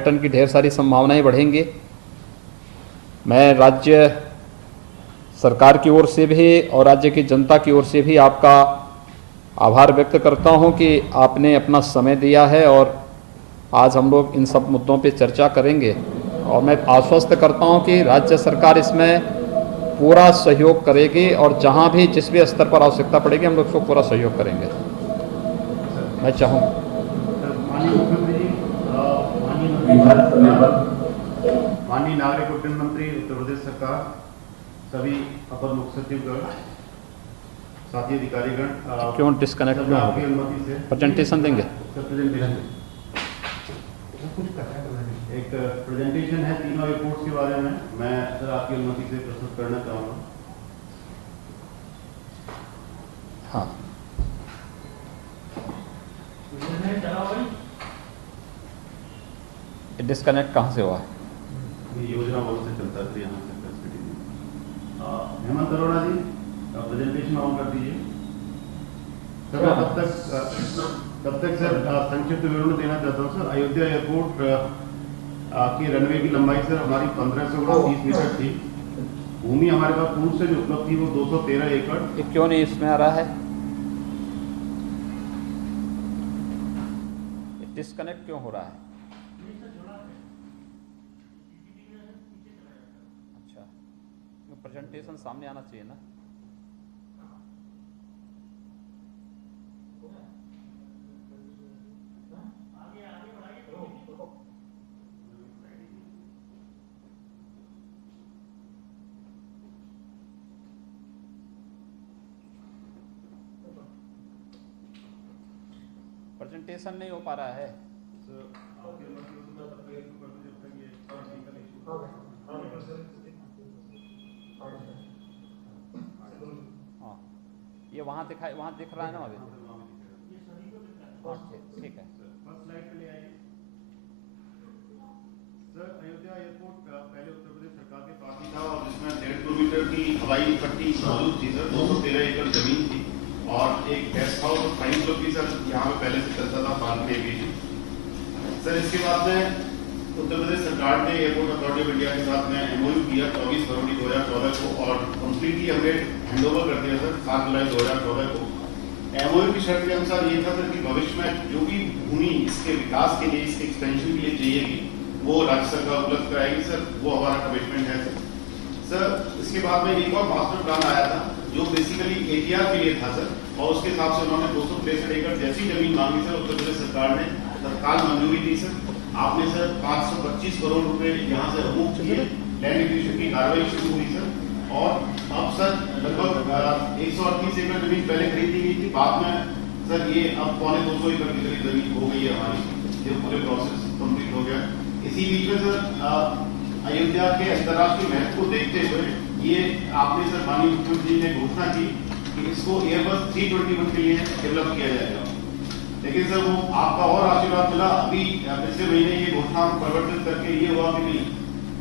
पर्यटन की ढेर सारी संभावनाएं बढ़ेंगी। मैं राज्य सरकार की ओर से भी और राज्य की जनता की ओर से भी आपका आभार व्यक्त करता हूं कि आपने अपना समय दिया है और आज हम लोग इन सब मुद्दों पे चर्चा करेंगे। और मैं आश्वस्त करता हूं कि राज्य सरकार इसमें पूरा सहयोग करेगी और जहां भी जिस भी स्तर पर आवश्यकता पड़ेगी हम लोग उसको पूरा सहयोग करेंगे। मैं चाहूँ माननीय मुख्यमंत्री जी, माननीय नागरिक उड्डयन मंत्री उत्तर प्रदेश सरकार, सभी अपर मुख्य सचिवगण, साथी अधिकारीगण, क्यों डिस्कनेक्ट क्यों आपकी अनुमति से प्रेजेंटेशन देंगे। एक प्रेजेंटेशन है तीनों एयरपोर्ट्स के बारे में, मैं सर आपकी अनुमति से प्रस्तुत करना चाहूँगा। हाँ, डिस्कनेक्ट कहाँ से हुआ है? योजना बोर्ड से चलता है यहाँ से। हेमंत अरोड़ा जी, प्रेजेंटेशन ऑन कर दीजिए। सर तब तक सर संक्षिप्त विवरण देना चाहता हूँ। सर, अयोध्या एयरपोर्ट की रनवे की लंबाई सर हमारी 1530 मीटर थी। भूमि हमारे पास पूर्व से जो उपलब्ध थी वो 213 एकड़। ये क्यों नहीं इसमें आ रहा है? डिस्कनेक्ट क्यों हो रहा है? अच्छा, प्रेजेंटेशन सामने आना चाहिए ना। प्रेजेंटेशन नहीं हो पा रहा है। हाँ, ये वहाँ दिखाई, वहाँ दिख रहा है ना अभी? हाँ, ठीक है। फर्स्ट स्लाइड पे ले आइए। सर, अयोध्या एयरपोर्ट पहले उत्तर प्रदेश सरकार के पास ही था और जिसमें 1.5 किलोमीटर की हवाई पट्टी मौजूद थी सर। 213 एकड़ जमीन थी और एक गेस्ट हाउस और फाइन क्लब भी सर यहाँ पे पहले से चलता था पार्क के बीच। सर, इसके बाद में उत्तर प्रदेश सरकार ने एयरपोर्ट अथॉरिटी ऑफ इंडिया के साथ में MOU किया 24 फरवरी 2014 को और कम्प्लीटली हमने हैंडओवर कर दिया सर 7 जुलाई 2014 को। MOU की शर्त के अनुसार ये था सर कि भविष्य में जो भी भूमि इसके विकास के लिए, इसके एक्सपेंशन के लिए चाहिएगी वो राज्य सरकार उपलब्ध कराएगी सर। वो हमारा कमिटमेंट है सर। सर, इसके बाद में एक और मास्टर प्लान आया था जो बेसिकली ATR के लिए था सर, और उसके हिसाब से उन्होंने 263 एकड़ जैसी जमीन मांगी सर। उत्तर प्रदेश सरकार ने तत्काल मंजूरी दी सर। आपने सर 525 करोड़ रुपए यहाँ से रिमूव किए, लैंड एक्विजिशन की कार्रवाई शुरू हुई सर। और अब सर लगभग 138 एकड़ जमीन पहले खरीदी गई थी, बाद में सर ये अब 250 एकड़ की करीब जमीन हो गई है हमारी। ये पूरे प्रोसेस कंप्लीट हो गया। इसी बीच में सर अयोध्या के अंतर्राष्ट्रीय महत्व को देखते हुए ये आपने सर माननीय मुख्यमंत्री जी ने घोषणा की कि इसको एयरबस 321 के लिए डेवलप किया जाएगा। लेकिन सर वो आपका और आशीर्वाद मिला। अभी पिछले महीने ये घोषणा परिवर्तित करके ये हुआ कि नहीं,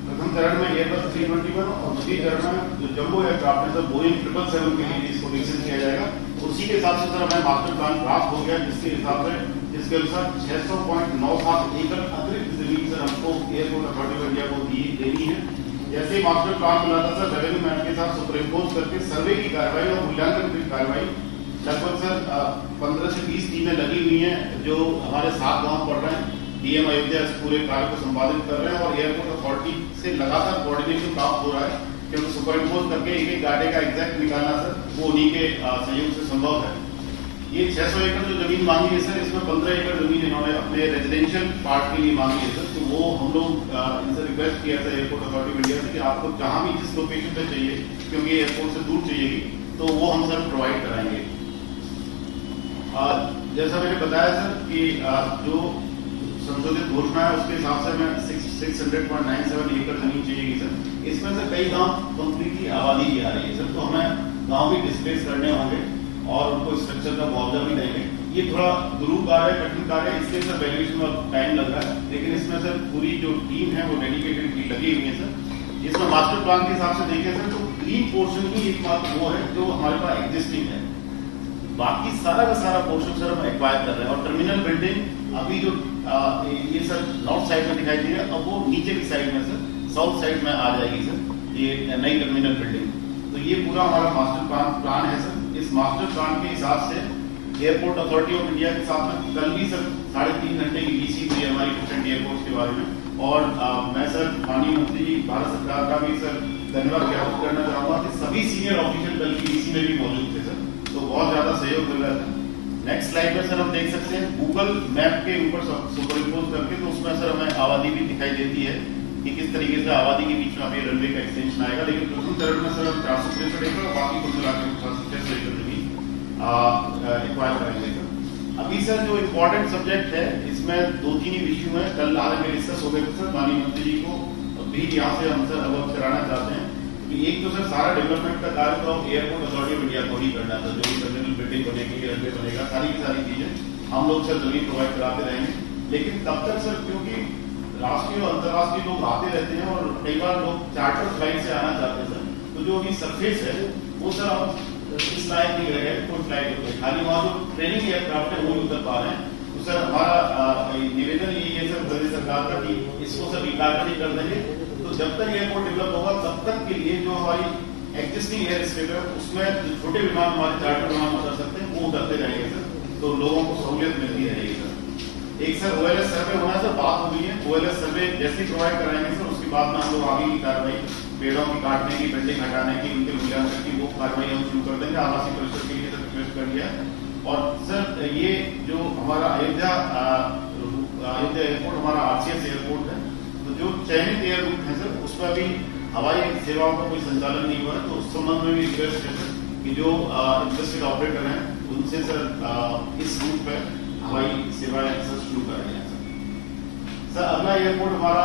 प्रथम चरण में एयरबस 321 और दूसरी चरण में जो जम्बो एयरक्राफ्ट है सर बोइंग 777 के लिए इसको विकसित किया जाएगा। उसी के हिसाब से सर हमें मास्टर प्लान प्राप्त हो गया, जिसके हिसाब से जिसके अनुसार 600.97 एकड़ अतिरिक्त जमीन सर हमको एयरपोर्ट अथॉरिटी ऑफ इंडिया को देनी है। जैसे ही मास्टर प्लान मिला था सर, रेवेन्यू मैन के साथ सुपरइम्पोज करके सर्वे की कार्रवाई और मूल्यांकन की कार्रवाई लगभग सर 15 से 20 टीमें लगी हुई हैं जो हमारे साथ गाँव पढ़ रहे हैं। DM अयोध्या इस पूरे कार्य को संपादित कर रहे हैं और एयरपोर्ट अथॉरिटी से लगातार कोऑर्डिनेशन प्राप्त हो रहा है, क्योंकि सुपरइम्पोज करके एक गाड़ी का एग्जैक्ट निकालना सर वो उन्हीं के सहयोग से संभव है। ये 600 एकड़ जो जमीन मांगी है सर, इसमें 15 एकड़ जमीन इन्होंने अपने रेजिडेंशियल पार्ट के लिए मांगी है सर। तो वो हम लोग इनसे रिक्वेस्ट किया था एयरपोर्ट अथॉरिटी ऑफ इंडिया से कि आपको जहाँ भी जिस लोकेशन पे चाहिए, क्योंकि एयरपोर्ट से दूर चाहिएगी, तो वो हम सर प्रोवाइड कराएंगे। जैसा मैंने बताया सर कि जो संशोधित घोषणा है उसके हिसाब से हमें 600.97 एकड़ जमीन चाहिए सर। इसमें से कई गांव कंप्लीटली आबादी की आ रही है सर, तो हमें गांव भी डिस्प्लेस करने होंगे और उनको स्ट्रक्चर का मुआवजा भी देंगे। ये थोड़ा दुरूह कार्य है, कठिन कार्य है, इसलिए सर वैल्यूएशन में टाइम लग रहा है। लेकिन इसमें सर पूरी जो टीम है वो डेडिकेटेड की लगी हुई है सर। इसमें मास्टर प्लान के हिसाब से देखें सर तो ग्रीन पोर्शन ही एकमात्र वो है जो हमारे पास एग्जिस्टिंग है। बाकी सारा का सारा पोर्शन सर हम एक्वायर कर रहे हैं। और टर्मिनल बिल्डिंग अभी जो ये सर नॉर्थ साइड में दिखाई दे रहा है, अब वो नीचे की साइड में सर साउथ साइड में आ जाएगी सर ये नई टर्मिनल बिल्डिंग। तो ये पूरा हमारा मास्टर प्लान है सर। इस मास्टर प्लान के हिसाब से एयरपोर्ट अथॉरिटी ऑफ इंडिया के साथ में कल भी सर 3.5 घंटे की वीसी हुई है हमारी डिफरेंट एयरपोर्ट्स के बारे में। और मैं सर माननीय मंत्री जी भारत सरकार का भी सर धन्यवाद ज्ञापित करना चाहूंगा कि सभी सीनियर ऑफिशियल कल की वीसी में भी मौजूद थे सर, तो बहुत ज्यादा सहयोग मिल रहा था। नेक्स्ट स्लाइड में सर हम देख सकते हैं गूगल मैप के ऊपर सुपर इम्पोज करके, तो उसमें सर हमें आबादी भी दिखाई देती है कि किस तरीके से आबादी के बीच में अभी रनवे का एक्सटेंशन आएगा। लेकिन प्रथम चरण में सर हम 463 एकड़ और बाकी कुल मिलाकर 466 एकड़ जमीन एक्वायर करेंगे सर। अभी सर जो इम्पोर्टेंट सब्जेक्ट है इसमें 2-3 ही इश्यू है, कल आगे में डिस्कस हो गए सर। माननीय मंत्री जी को भी यहाँ से हम सर अवगत कराना चाहते हैं कि एक तो सर सारा डेवलपमेंट का कार्य तो एयरपोर्ट अथॉरिटी ऑफ इंडिया को ही करना था, जो भी टर्मिनल बिल्डिंग बनेगी, रनवे बनेगा, सारी की सारी चीजें हम लोग सर जमीन प्रोवाइड कराते रहेंगे। लेकिन तब तक सर क्योंकि राष्ट्रीय और अंतर्राष्ट्रीय लोग आते रहते हैं और कई बार लोग चार्टर फ्लाइट से आना चाहते हैं सर, तो जो अभी सरफेस है वो सर हम इस लायक नहीं रह गए, कोई फ्लाइट होते हैं, खाली वहाँ जो ट्रेनिंग एयरक्राफ्ट है वो ही उतर पा रहे हैं। तो सर हमारा निवेदन यही है सर प्रदेश सरकार का कि इसको सर रिकार्ड कर देंगे। तो जब तक एयरपोर्ट डेवलप होगा तब तक के लिए जो हमारी एक्जिस्टिंग एयर स्ट्रिप है उसमें जो छोटे विमान हमारे चार्टर विमान उतर सकते हैं वो उतरते रहेंगे सर, तो लोगों को सहूलियत मिलती रहेगी सर। एक सर OLS सर्वे होना सर बात हो गई है, OLS सर्वे जैसे प्रोवाइड कराएंगे सर उसके बाद में हम लोग आगे की कार्रवाई पेड़ों की काटने की, बिल्डिंग हटाने की, उनके मूल्यांकन की वो कार्रवाई हम शुरू कर देंगे। आवासीय परिषद के लिए रिक्वेस्ट कर दिया है। और सर ये जो हमारा अयोध्या एयरपोर्ट हमारा RCS एयरपोर्ट है, तो जो चयनित एयर रूट है सर उसमें अभी हवाई सेवाओं का कोई संचालन नहीं हुआ है, तो उस संबंध में भी रिक्वेस्ट है सर कि जो इंटरेस्टेड ऑपरेटर हैं उनसे सर इस रूट पर हवाई सेवाएं सर शुरू कराई जाए सर। अगला एयरपोर्ट हमारा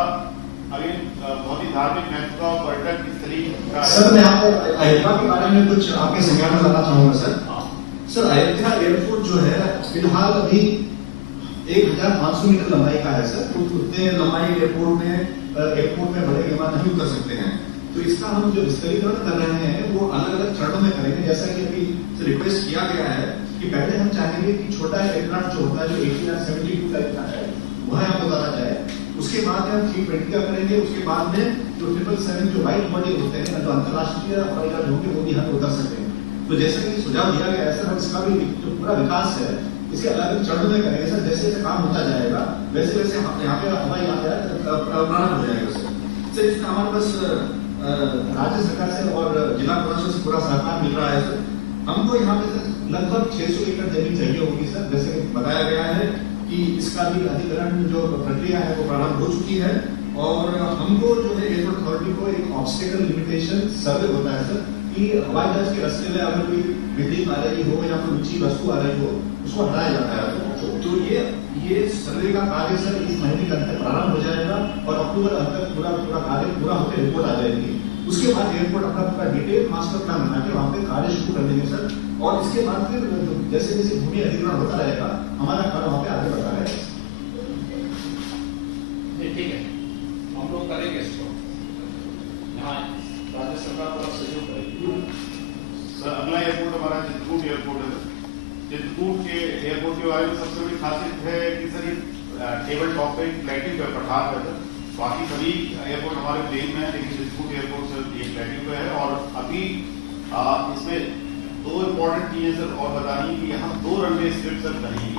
अगेन बहुत ही धार्मिक महत्व का पर्यटक स्थली का सर। मैं यहाँ पे अयोध्या के बारे में कुछ आपके संज्ञान में लाना चाहूंगा सर। सर अयोध्या एयरपोर्ट जो है फिलहाल अभी 1500 मीटर लंबाई का है सर, तो उतने लंबाई एयरपोर्ट में बड़े विमान नहीं उतर सकते हैं। तो इसका हम जो विस्तारीकरण कर रहे हैं वो अलग अलग चरणों में करेंगे। जैसा कि अभी रिक्वेस्ट किया गया है कि पहले हम चाहेंगे कि छोटा एयरक्राफ्ट जो होता है जो 1872 टाइप का है वह यहाँ पे उतारा जाए, उसके बाद हम 320 का करेंगे, उसके बाद में जो 777 जो वाइड बॉडी होते हैं जो अंतर्राष्ट्रीय हवाई जहाज होंगे वो भी यहाँ पे उतर सकते हैं। तो जैसे कि सुझाव दिया गया है सर, हम इसका भी जो पूरा विकास है इसके अलग अलग चरणों में करेंगे सर। जैसे जैसे काम होता जाएगा वैसे वैसे यहाँ पे हवाई यातायात प्रारंभ हो जाएगा सर। इसमें हमारे पास राज्य सरकार से और जिला प्रशासन से पूरा सहकार मिल रहा है सर। हमको यहाँ पे सर लगभग 600 एकड़ जमीन चाहिए होगी सर। जैसे बताया गया है कि इसका भी अधिग्रहण जो प्रक्रिया है वो प्रारंभ हो चुकी है। और हमको जो है एयरपोर्ट अथॉरिटी को एक ऑब्स्टेकल लिमिटेशन सर्वे होता है सर कि हवाई जहाज के रास्ते में अगर कोई बिल्डिंग आ रही हो या कोई ऊंची वस्तु आ रही हो उसको हटाया जाता है। तो ये सर्वे का कार्य सर इस महीने के अंत प्रारंभ हो जाएगा और अक्टूबर अंत तक पूरा कार्य पूरा होकर रिपोर्ट आ जाएगी। उसके बाद एयरपोर्ट अपना पूरा डिटेल मास्टर प्लान बना के वहाँ पे कार्य शुरू कर देंगे सर। और इसके बाद फिर जैसे जैसे भूमि अधिग्रहण होता रहेगा हमारा कार्य वहाँ पे आगे बढ़ता रहेगा। ठीक है, हम लोग करेंगे इसको, यहाँ राज्य सरकार द्वारा सहयोग करेगी सर। अगला एयरपोर्ट हमारा चित्रकूट एयरपोर्ट है सर। चित्रकूट के एयरपोर्ट के बारे में सबसे बड़ी खासियत है कि सर ये टेबल टॉप पे प्लेटिंग पे पठार है सर। बाकी सभी एयरपोर्ट हमारे प्लेन में है, लेकिन चित्रकूट एयरपोर्ट सर ये प्लेटिंग पे है। और अभी इसमें 2 इम्पोर्टेंट चीजें सर और बतानी कि यहाँ 2 रनवे स्ट्रिप सर बनेगी।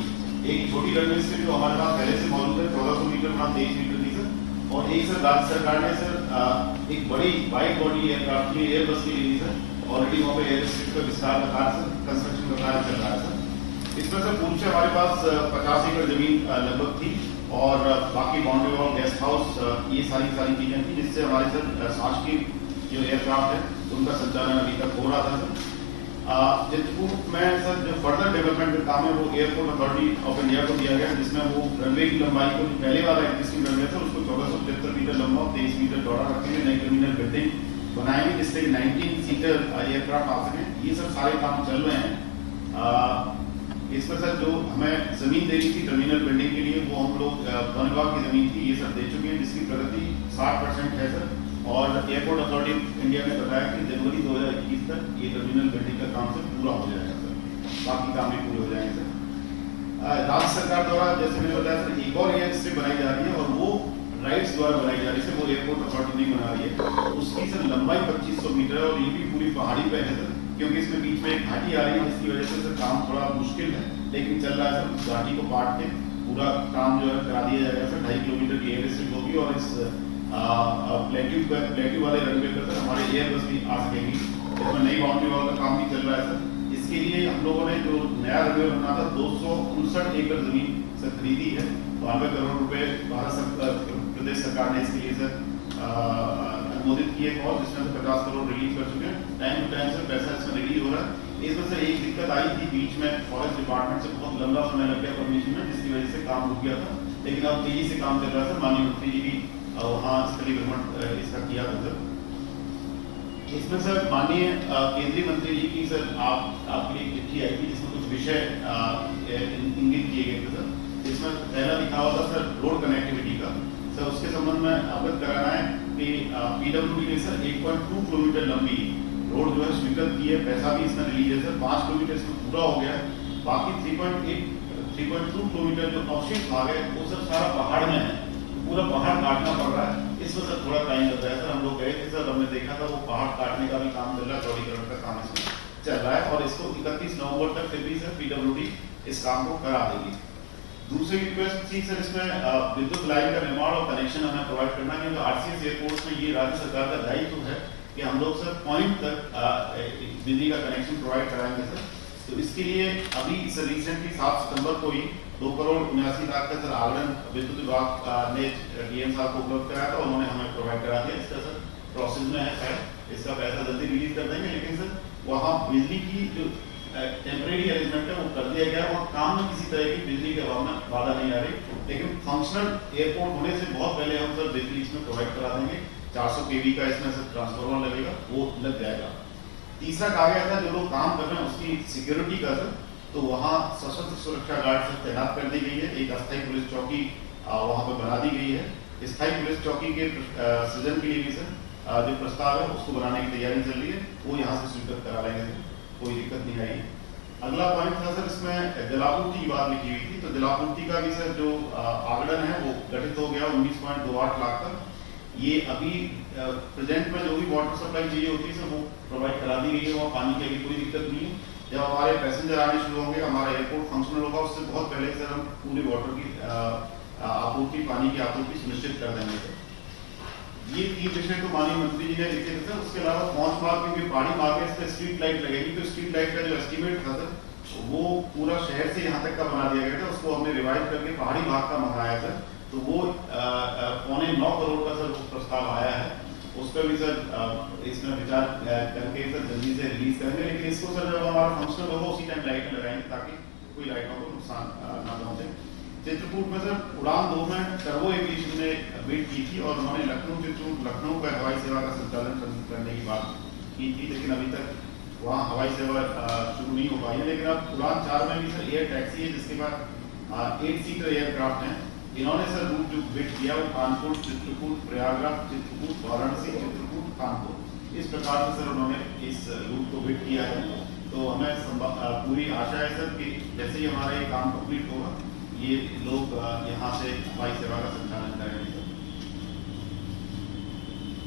एक छोटी रनवे स्ट्रिप जो हमारे पास पहले से मौजूद है 1400 मीटर बना 23 मीटर की सर, और एक सर राज्य सरकार ने सर एक बड़ी वाइड बॉडी एयरक्राफ्ट की एयरबस की ली सर। ऑलरेडी वहाँ पे एयर स्ट्रिप का विस्तार का कार्य सर कंस्ट्रक्शन का कार्य चल रहा है सर। इसमें सर पूर्व से हमारे पास 50 एकड़ जमीन लगभग थी और बाकी बाउंड्री वॉल, गेस्ट हाउस, ये सारी चीजें थी जिससे हमारे सर शासकीय जो एयरक्राफ्ट है उनका संचालन अभी तक हो रहा था सर। चित्रकूट में सर जो फर्दर डेवलपमेंट का काम है वो एयरपोर्ट अथॉरिटी ऑफ इंडिया को दिया गया, जिसमें वो रनवे की लंबाई को पहले वाला एक्जिस्टिंग रनवे था उसको 1475 मीटर लंबा और 23 मीटर चौड़ा रखेंगे। नई टर्मिनल बिल्डिंग बनाएंगे जिससे 19 सीटर एयरक्राफ्ट आ सके। ये सब सारे काम चल रहे हैं। इसमें सर जो हमें जमीन देनी थी टर्मिनल बिल्डिंग के लिए वो हम लोग वन विभाग की जमीन थी ये सब दे चुके हैं, जिसकी प्रगति 60% है सर। और एयरपोर्ट अथॉरिटी ऑफ इंडिया ने बताया कि जनवरी 2021 तक ये टर्मिनल बिल्डिंग का काम सर पूरा हो जाएगा सर। बाकी काम भी पूरे हो जाएंगे सर। राज्य सरकार द्वारा जैसे मैंने बताया सर एक और एयर स्ट्रिप बनाई जा रही है और वो राइट्स द्वारा बनाई जा रही है, वो एयरपोर्ट अथॉरिटी नहीं बना रही है। उसकी सर लंबाई 2500 मीटर है और ये भी पूरी पहाड़ी पे है सर, क्योंकि इसमें बीच में एक घाटी आ रही है जिसकी वजह से सर काम थोड़ा मुश्किल है, लेकिन चल रहा है सर। उस घाटी को काट के पूरा काम जो है करा दिया जाएगा सर। 2.5 किलोमीटर की एयर स्ट्रिप होगी और इस प्लेट्यू वाले रनवे पर सर हमारे एयर बस भी आ सकेंगी। इसमें नई बाउंड्री वाल का काम भी चल रहा है सर। इसके लिए हम लोगों ने जो नया रनवे बना था 259 एकड़ जमीन सर खरीदी है। 92 करोड़ रुपए भारत प्रदेश सरकार ने इसके लिए सर अनुमोदित किए और जिसमें से 50 करोड़ रिलीज कर चुके हैं। टाइम टू टाइम सर पैसा इसमें रिलीज हो रहा है। इसमें से एक दिक्कत आई थी बीच में, फॉरेस्ट डिपार्टमेंट से बहुत लंबा समय लग गया परमिशन में, जिसकी वजह से काम रुक गया था, लेकिन अब तेजी से काम चल रहा है सर। माननीय मंत्री जी भी वहाँ स्थलीय भ्रमण इसका किया था सर। इसमें सर माननीय केंद्रीय मंत्री जी की सर आपके लिए चिट्ठी आई थी जिसमें कुछ विषय इंगित किए गए थे सर। इसमें पहला लिखा हुआ था सर रोड कनेक्टिविटी का सर, उसके संबंध में अवगत कराना है कि पीडब्ल्यूडी ने सर 1.2 किलोमीटर लंबी रोड जो है स्वीकृत की है, पैसा भी इसमें रिलीज है सर। 5 किलोमीटर इसमें पूरा हो गया है, बाकी 3.2 किलोमीटर जो अवशेष भाग है वो सब सारा पहाड़ में है, पूरा पहाड़ काटना पड़ रहा है। इसमें सर थोड़ा टाइम लग रहा है सर। हम लोग गए थे सर, हमने देखा था वो पहाड़ काटने का भी काम चल रहा है, चौड़ीकरण का काम इसमें चल रहा है और इसको 31 नवंबर तक फिर भी सर पीडब्ल्यूडी इस काम को करा देगी। दूसरी रिक्वेस्ट थी सर इसमें विद्युत लाइन का निर्माण और कनेक्शन हमें प्रोवाइड करना, क्योंकि आरसीएस एयरपोर्ट में ये राज्य सरकार का दायित्व है कि हम लोग सर पॉइंट तक बिजली का कनेक्शन प्रोवाइड कराएंगे सर। तो इसके लिए अभी सर रिसेंटली 7 सितंबर को ही 2 करोड़ 79 लाख का सर आवेदन विद्युत विभाग ने डीएम साहब को उपलब्ध कराया था, उन्होंने हमें प्रोवाइड करा दिया। इसका सर प्रोसेस में है, इसका पैसा जल्दी रिलीज कर देंगे, लेकिन सर वहाँ बिजली की जो टेम्परेरी अरेंजमेंट है वो कर दिया गया है। वहाँ काम में किसी तरह की बिजली के अभाव में बाधा नहीं आ रही, लेकिन फंक्शनल एयरपोर्ट होने से बहुत पहले हम सर बिजली इसमें प्रोवाइड करा देंगे। 400 kV का इसमें सर ट्रांसफार्मर लगेगा, वो लग जाएगा। तीसरा कहा गया था जो लोग काम कर रहे हैं उसकी सिक्योरिटी का सर, तो वहाँ सशस्त्र सुरक्षा गार्ड से तैनात कर दी गई है। एक अस्थायी पुलिस चौकी वहाँ पर बना दी गई है। स्थायी पुलिस चौकी के सृजन के लिए भी सर जो प्रस्ताव है उसको बनाने की तैयारी चल रही है, वो यहाँ से स्वीकृत करा लेंगे, कोई दिक्कत नहीं आई। अगला पॉइंट था सर इसमें जलापूर्ति की बात लिखी हुई थी, तो जलापूर्ति का भी सर जो आगड़न है वो गठित हो गया 19.28 लाख तक। ये अभी प्रेजेंट में जो भी वाटर सप्लाई चाहिए होती है सर वो प्रोवाइड करा दी गई है, वहाँ पानी की अभी कोई दिक्कत नहीं है। जब हमारे पैसेंजर आने शुरू होंगे, हमारा एयरपोर्ट फंक्शनल होगा, उससे बहुत पहले सर हम पूरे वाटर की आपूर्ति, पानी की आपूर्ति सुनिश्चित कर देंगे सर। ये 3 विषय तो माननीय मंत्री जी ने लिखे थे सर। उसके अलावा 5 मार्ग क्योंकि पहाड़ी मार्ग है, इस पर स्ट्रीट लाइट लगेगी, तो स्ट्रीट लाइट का जो एस्टिमेट था सर वो पूरा शहर से यहाँ तक का बना दिया गया था, उसको हमने रिवाइज करके पहाड़ी मार्ग का मंगाया सर। तो वो 9.25 करोड़ का सर प्रस्ताव आया है, उस पर भी सर इसमें विचार करके सर जल्दी से रिलीज करेंगे। लेकिन इसको सर जब हमारा फंक्शनल होगा उसी टाइम लाइट लगाएंगे ताकि कोई लाइटों को नुकसान ना पहुंचे। चित्रकूट में सर उड़ान 2 में टर्बो एविएशन ने बिड की थी और उन्होंने लखनऊ पर हवाई सेवा का संचालन करने की बात की थी, लेकिन अभी तक वहाँ हवाई सेवा शुरू नहीं हो पाई है। लेकिन अब उड़ान 4 में भी सर एयर टैक्सी है, जिसके बाद 8 सीटर एयरक्राफ्ट हैं। इन्होंने सर रूट जो बिड किया वो कानपुर, चित्रकूट, प्रयागराज, चित्रकूट, वाराणसी, चित्रकूट, कानपुर, इस प्रकार से सर उन्होंने इस रूट को बिड किया है। तो हमें पूरी आशा है सर कि जैसे ही हमारा ये काम कंप्लीट होगा ये लोग यहाँ से हवाई सेवा का संचालन करेंगे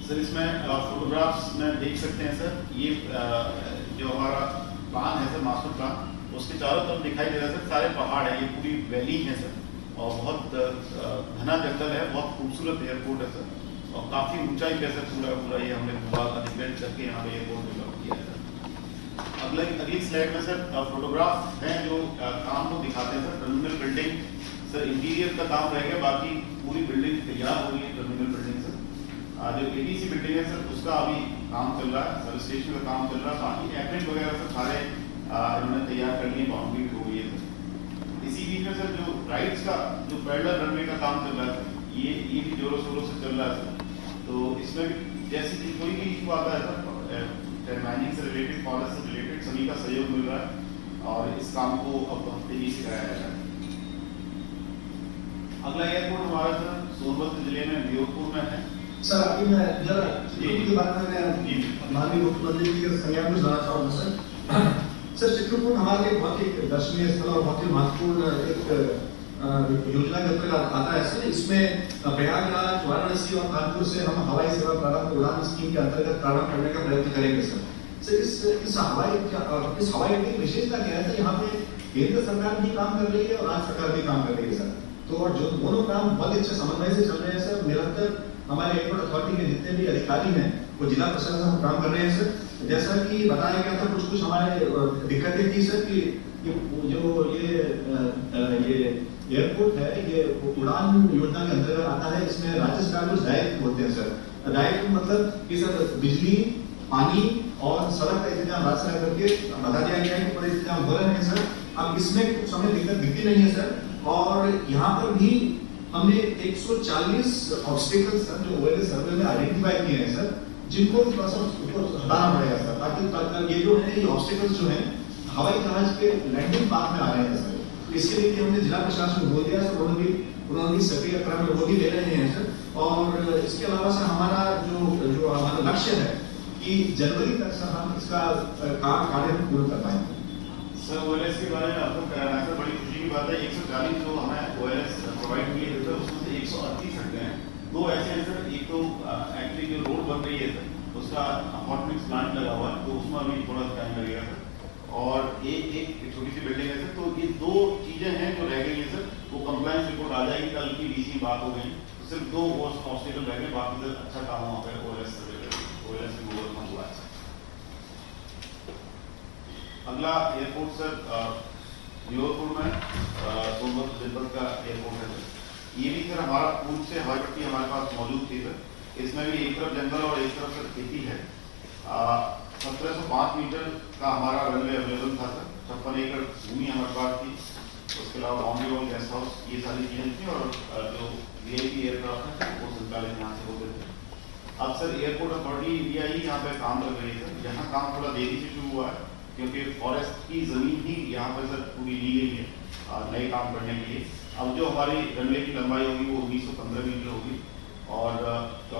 सर। इसमें फोटोग्राफ्स में देख सकते हैं सर, ये जो हमारा प्लान है सर, मास्टर प्लान, उसके चारों तरफ दिखाई दे रहा है सर सारे पहाड़ है, ये पूरी वैली है सर और बहुत घना जंगल है, बहुत खूबसूरत एयरपोर्ट है सर और काफ़ी ऊंचाई पे सर पूरा ये हमने पूरा अधिग्रहण करके यहाँ पे एयरपोर्ट डेवलप किया है सर। अगली स्लाइड में सर फोटोग्राफ हैं जो काम को दिखाते हैं sir. Terminal building sir interior का काम रहेगा, बाकी पूरी बिल्डिंग तैयार हो गई है। टर्मिनल बिल्डिंग सर जो एटीसी बिल्डिंग है सर उसका अभी काम चल रहा है, सब स्टेशन का काम चल रहा है, बाकी एप्रेंट वगैरह सर सारे इन्होंने तैयार कर लिए, बाउंड्री हो गई है सर। इसी बीच में सर जो राइट्स का जो पैरेलल रनवे का काम चल रहा है सर, ये भी जोरों शोरों से चल रहा है सर। तो इसमें भी जैसे कोई भी इशू आता है सर, माइनिंग से रिलेटेड, फॉरेस्ट से रिलेटेड सभी का सहयोग मिल रहा है और इस काम को अब तेजी से कराया जा रहा है। अगला एयरपोर्ट हमारा सर सोनभद्र जिले में वियोगपुर में है सर। अभी मैं जरा के बारे में माननीय मुख्यमंत्री जी के संज्ञान में जाना चाहूँगा सर। सर चित्रकूट हमारे लिए बहुत ही दर्शनीय स्थल और बहुत ही महत्वपूर्ण एक योजना के अंतर्गत आता है सर। इसमें प्रयागराज, वाराणसी और कानपुर से हम हवाई सेवा प्रारंभ उड़ान स्कीम के अंतर्गत प्रारंभ करने का प्रयत्न करेंगे सर। सर इस हवाई अड्डे की विशेषता क्या है सर? यहाँ पे केंद्र सरकार भी काम कर रही है और राज्य सरकार भी काम कर रही है सर। तो और जो दोनों काम बहुत अच्छे समन्वय से चल रहे हैं सर। निरंतर हमारे एयरपोर्ट अथॉरिटी के जितने भी अधिकारी हैं वो जिला प्रशासन में काम कर रहे हैं सर। जैसा कि बताया गया था कुछ हमारे दिक्कतें थी सर कि जो ये एयरपोर्ट है ये उड़ान योजना के अंतर्गत आता है। इसमें राज्य सरकार कुछ दायित्व होते हैं सर। दायित्व मतलब कि सर बिजली, पानी और सड़क का इंतजाम राज्य सरकार करके बता दिया गया है कि पूरे इंतजाम हो रहे हैं सर। अब इसमें कुछ समय दिक्कत दिखती नहीं है सर। और यहाँ पर भी हमने 140 ऑब्स्टिकल्स सर जो ओएलएस सर्वे में आइडेंटिफाई किए हैं सर, जिनको थोड़ा सा ऊपर हटाना पड़ेगा सर, ताकि ये जो है ये ऑब्स्टिकल्स जो हैं हवाई जहाज के लैंडिंग पाथ में आ रहे हैं सर। इसके लिए हमने जिला प्रशासन को बोल दिया सर, उन्होंने भी सक्रिय क्रम में वो भी ले रहे हैं सर। और इसके अलावा सर हमारा जो हमारा लक्ष्य है कि जनवरी तक सर हम इसका कार्य पूर्ण कर पाएंगे सर। ओएलएस के बारे में आपको कहना है बड़ी खुशी की बात है। 140 जो हमें ओएलएस प्रोवाइड हुई है सर, उसमें से 138 हट गए हैं। दो ऐसे हैं सर, एक तो एक्चुअली जो रोड बन रही है सर उसका अपार्टमेंट्स प्लांट लगा हुआ है, तो उसमें अभी थोड़ा टाइम लगेगा सर। और एक छोटी सी बिल्डिंग है सर। तो ये दो चीजें हैं जो रह गई है सर। वो कंप्लायंस रिपोर्ट आ जाएगी, कल की डीसी बात हो गई, तो सिर्फ दो ऑब्स्टिकल रह गए, बाकी सर अच्छा काम वहाँ पे ओएलएस में ओवरकम हुआ है सर। अगला एयरपोर्ट सर न्यूयॉर्क में सोनभद्र जनपद का एयरपोर्ट है सर। ये भी सर हमारा पूर्व से हवाई पट्टी हमारे पास मौजूद थी सर। इसमें भी एक तरफ जंगल और एक तरफ सर खेती है। 1705 मीटर का हमारा रनवे अवेलेबल था सर। 56 एकड़ भूमि हमारे पास थी। उसके अलावा बाउंड्री वॉल, गेस्ट हाउस, ये सारी चीजें थी। और जो वीआईपी एयरक्राफ्ट है वो संचालित यहाँ से होते थे। अब सर एयरपोर्ट अथॉरिटी इंडिया ही यहाँ पे काम कर रही है सर। यहाँ काम थोड़ा देरी से शुरू हुआ है क्योंकि फॉरेस्ट की जमीन ही यहाँ पर सर पूरी ली गई है नए काम करने के लिए। अब जो हमारी रनवे की लंबाई होगी वो 1915 मीटर होगी और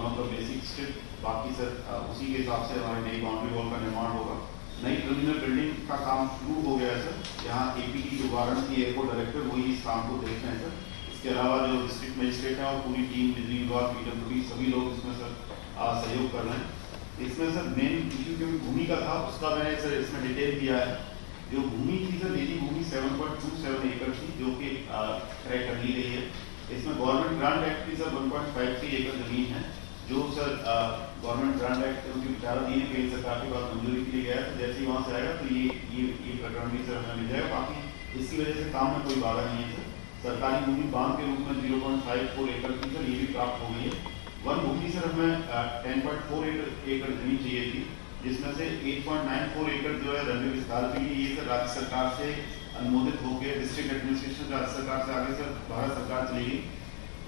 मतलब बेसिक स्ट्रिप, बाकी सर उसी के हिसाब से हमारी नई बाउंड्री वॉल का निर्माण होगा। नई टर्मिनल बिल्डिंग का काम शुरू हो गया है सर। यहाँ एपी की जो वाराणसी एयरपोर्ट डायरेक्टर वही इस काम को देख रहे हैं सर। इसके अलावा जो डिस्ट्रिक्ट मजिस्ट्रेट है और पूरी टीम, बिजली विभाग, पीडब्ल्यूडी, सभी लोग इसमें सर सहयोग कर रहे हैं। इसमें सर मेन इशू क्योंकि भूमि का था उसका मैंने सर इसमें डिटेल दिया है। जो भूमि थी सर, निजी भूमि 7.27 एकड़ थी जो कि क्रय कर ली गई है। इसमें गवर्नमेंट ग्रांट एक्ट की सर 1.53 एकड़ जमीन है जो सर गवर्नमेंट ग्रांट एक्ट उनकी विचार दी है केंद्र सरकार के पास मंजूरी के लिए गया है। तो जैसे ही वहाँ से आएगा तो ये प्रकरण भी सर हमें मिल जाएगा। बाकी इसकी वजह से काम में कोई बाधा नहीं है सर। सरकारी भूमि बांध के रूप में 0.54 एकड़ की सर ये भी प्राप्त हो गई है। वन भूमि सर हमें 10.4 एकड़ जमीन चाहिए थी, जिसमें से 8.94 एकड़ जो है रनवे विस्तार के लिए ये सर राज्य सरकार से अनुमोदित होकर डिस्ट्रिक्ट एडमिनिस्ट्रेशन राज्य सरकार से आगे सर भारत सरकार चली गई।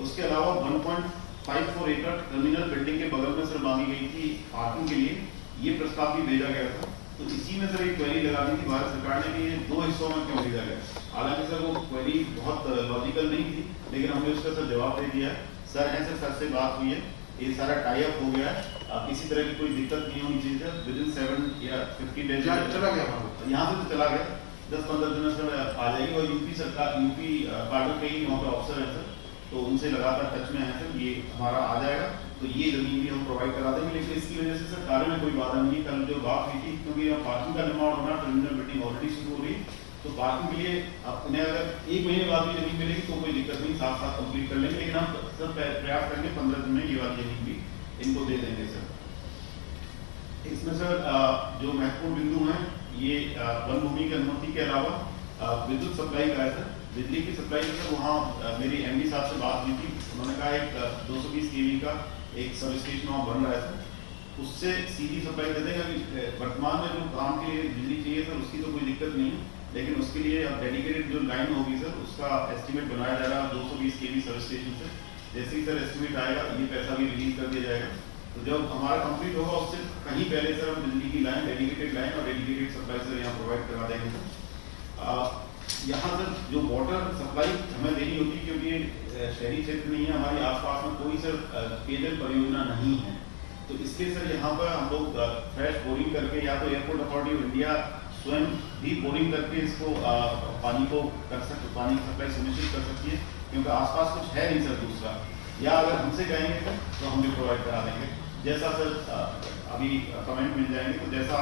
उसके अलावा 1.54 एकड़ टर्मिनल बिल्डिंग के बगल में सर मांगी गई थी पार्किंग के लिए, ये प्रस्ताव भी भेजा गया था। तो इसी में सर एक क्वेरी लगा दी थी भारत सरकार ने कि ये दो हिस्सों में क्यों भेजा गया। हालांकि सर वो क्वेरी बहुत लॉजिकल नहीं थी, लेकिन हमने उसका सर जवाब दे दिया है। सर ऐसे सर से बात हुई है, ये सारा टाई अप हो गया है, किसी तरह की कोई दिक्कत नहीं होनी चाहिए सर। विदिन 7 या 50 डेज चला गया यहाँ से तो चला गया, 10-15 दिन से आ जाएगी। और यूपी सरकार, यूपी पार्टी के ही वहाँ पे ऑफिसर है सर, तो उनसे लगातार टच में है सर। ये हमारा आ जाएगा तो ये जमीन भी हम प्रोवाइड करा देंगे। लेकिन इसकी वजह से सर कार्य में कोई बाधा नहीं है। कल जो बात हुई थी क्योंकि पार्किंग का निर्माण होना, टर्मिनल बिल्डिंग ऑलरेडी शुरू हो रही, तो पार्किंग के लिए अपने अगर 1 महीने बाद भी जमीन मिलेगी तो कोई दिक्कत नहीं, साथ साथ कंप्लीट कर लेंगे। लेकिन हम सर प्रयास करेंगे 15 दिन में ये वाली जमीन भी इनको दे देंगे सर। इसमें सर जो महत्वपूर्ण बिंदु हैं ये वन भूमि की अनुमति के अलावा विद्युत सप्लाई का है सर। बिजली की सप्लाई सर वहाँ मेरी एमडी साहब से बात हुई थी, उन्होंने कहा एक 220 kV का एक सब स्टेशन वहाँ बन रहा है सर, उससे सीधी सप्लाई दे देंगे। अभी वर्तमान में जो काम के लिए बिजली चाहिए सर उसकी तो कोई दिक्कत नहीं है, लेकिन उसके लिए अब डेडिकेटेड जो लाइन होगी सर उसका एस्टीमेट बनाया जा रहा है 220 kV सब स्टेशन से। जैसे ही सर एस्टीमेट आएगा ये पैसा भी रिलीज कर दिया जाएगा। तो जब हमारा कंप्लीट होगा उससे कहीं पहले सर हम बिजली की लाइन, डेडिकेटेड लाइन और डेडिकेटेड सप्लाई सर यहाँ प्रोवाइड करवा देंगे सर। यहाँ सर जो वाटर सप्लाई हमें देनी होगी क्योंकि शहरी क्षेत्र नहीं है, हमारे आसपास में कोई सर पेयजल परियोजना नहीं है, तो इसलिए सर यहाँ पर हम लोग फ्रेश बोरिंग करके या तो एयरपोर्ट अथॉरिटी ऑफ इंडिया स्वयं भी बोरिंग करके इसको पानी की सप्लाई सुनिश्चित कर सकती है, क्योंकि आसपास कुछ है नहीं सर दूसरा, या अगर हमसे कहेंगे सर तो हम भी प्रोवाइड करा देंगे। जैसा सर अभी कमेंट मिल जाएंगे, तो जैसा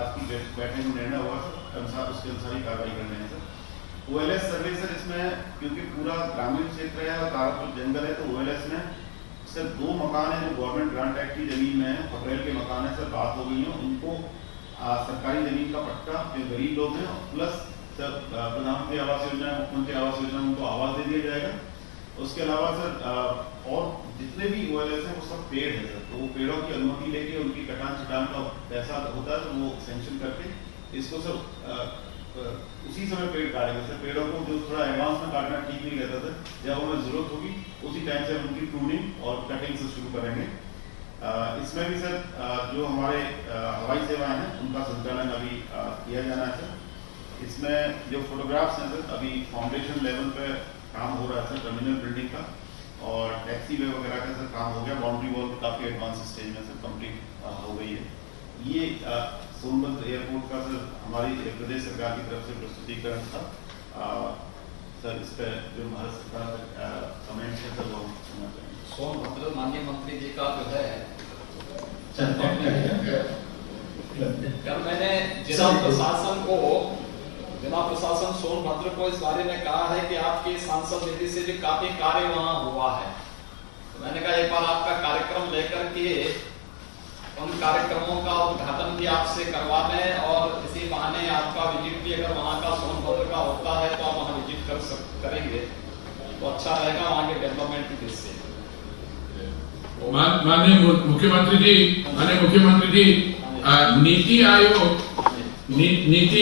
आज की बैठक में निर्णय होगा सर अनुसार उसके अनुसार ही कार्रवाई करने हैं सर। OLS सर्वे सर इसमें क्योंकि पूरा ग्रामीण क्षेत्र है और तारापुर जंगल है, तो OLS में सर 2 मकान है जो गवर्नमेंट ग्रांट एक्ट की जमीन में है, अप्रैल के मकान है सर, बात हो गई है उनको सरकारी जमीन का पट्टा जो गरीब लोग हैं, प्लस सर प्रधानमंत्री आवास योजना, मुख्यमंत्री आवास योजना उनको आवास दे दिया जाएगा। उसके अलावा सर और जितने भी OLS हैं वो सब पेड़ है सर, तो वो पेड़ों की अनुमति लेके उनकी कटान छटान का पैसा होता है तो वो सेंक्शन करके इसको सर उसी समय पेड़ काटेंगे सर। पेड़ों को जो थोड़ा एडवांस में काटना ठीक नहीं रहता सर, जब हमें जरूरत होगी उसी टाइम से हम उनकी प्रूनिंग और कटिंग से शुरू करेंगे। इसमें भी सर जो हमारे हवाई सेवाएं हैं उनका संचालन अभी किया जाना है सर। इसमें जो फोटोग्राफ्स हैं सर अभी फाउंडेशन लेवल पे काम हो रहा है सर, टर्मिनल बिल्डिंग का, और टैक्सी वे वगैरह का सर काम हो गया, बाउंड्री वॉल काफ़ी एडवांस स्टेज में सर कंप्लीट हो गई है। ये सोनभद्र एयरपोर्ट का सर हमारी प्रदेश सरकार की तरफ से प्रस्तुतिकरण था सर। इस पर जो भारत सरकार का कमेंट है सर वो सुनना चाहेंगे। सोनभद्र माननीय मंत्री जी का जो है कल मैंने जिला प्रशासन सोनभद्र को इस बारे में कहा है कि आपके सांसद निधि से जो काफी कार्य वहाँ हुआ है, तो मैंने कहा एक बार आपका कार्यक्रम लेकर के उन कार्यक्रमों का उद्घाटन भी आपसे करवा लें, और इसी बहाने आपका विजिट भी अगर वहाँ का सोनभद्र का होता है तो आप वहाँ विजिट करेंगे तो अच्छा रहेगा वहाँ के डेवलपमेंट की दृष्टि से। माननीय मुख्यमंत्री जी, नीति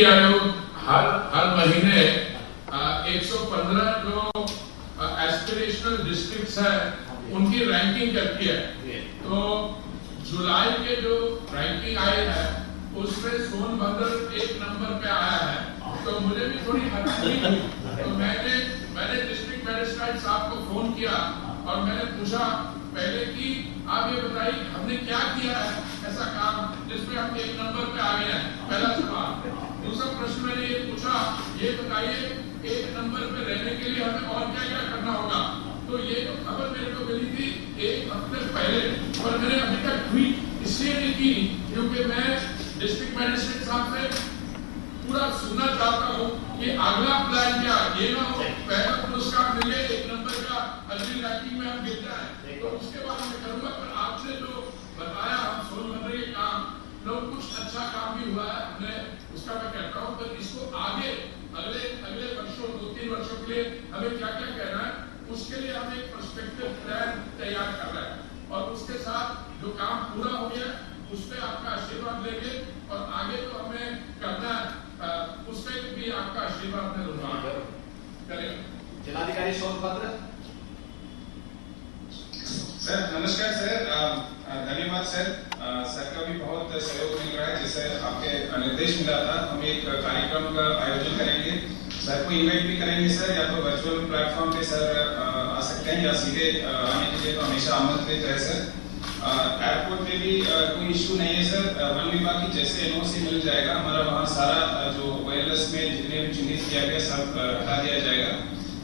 आयोग हर महीने 115 जो एस्पिरेशनल डिस्ट्रिक्ट्स है उनकी रैंकिंग करती है। तो जुलाई के जो रैंकिंग आई है उसमें सोनभद्र 1 नंबर पे आया है, तो मुझे भी थोड़ी हैरानी हुई। तो मैंने डिस्ट्रिक्ट मजिस्ट्रेट साहब को फोन किया और मैंने पूछा पहले कि आप ये बताइए हमने क्या किया है ऐसा काम जिसमें हम 1 नंबर पे आ गए हैं, पहला सवाल। दूसरा प्रश्न मैंने ये पूछा, ये बताइए 1 नंबर पे रहने के लिए हमें और क्या क्या करना होगा। तो ये जो खबर मेरे को मिली थी 1 हफ्ते पहले, और मैंने अभी तक ट्वीट इसलिए नहीं की क्योंकि मैं डिस्ट्रिक्ट मजिस्ट्रेट साहब से पूरा सुनना चाहता हूँ कि अगला प्लान क्या, ये ना हो पहला पुरस्कार मिले 1 नंबर का अगली रैंकिंग में हम गिर जाए, तो उसके बाद मैं करूँगा। पर आपने जो बताया हम सोनभद्र के काम लोग कुछ अच्छा काम भी हुआ है, हमने उसका मैं कहता हूँ, पर इसको आगे अगले वर्षों 2-3 वर्षों के लिए हमें क्या क्या करना है उसके लिए हम एक पर्सपेक्टिव प्लान तैयार कर रहे हैं, और उसके साथ जो काम पूरा हो गया उस पर आपका आशीर्वाद लेंगे, और आगे तो हमें करना है उस पर भी आपका आशीर्वाद मैं लूंगा। जिलाधिकारी सोनभद्र सर नमस्कार सर, धन्यवाद सर। सर का भी बहुत सहयोग मिल रहा है, जैसे आपके निर्देश मिला था हम एक कार्यक्रम का आयोजन करेंगे, सर को इनवाइट भी करेंगे सर, या तो वर्चुअल प्लेटफॉर्म पे सर आ सकते हैं या सीधे आने के लिए तो हमेशा आमंत्रित है सर। एयरपोर्ट में भी कोई इश्यू नहीं है सर, वन विभाग की जैसे NOC मिल जाएगा हमारा वहाँ सारा जो OLS में जितने भी चिन्हित किया गया सब हटा दिया जाएगा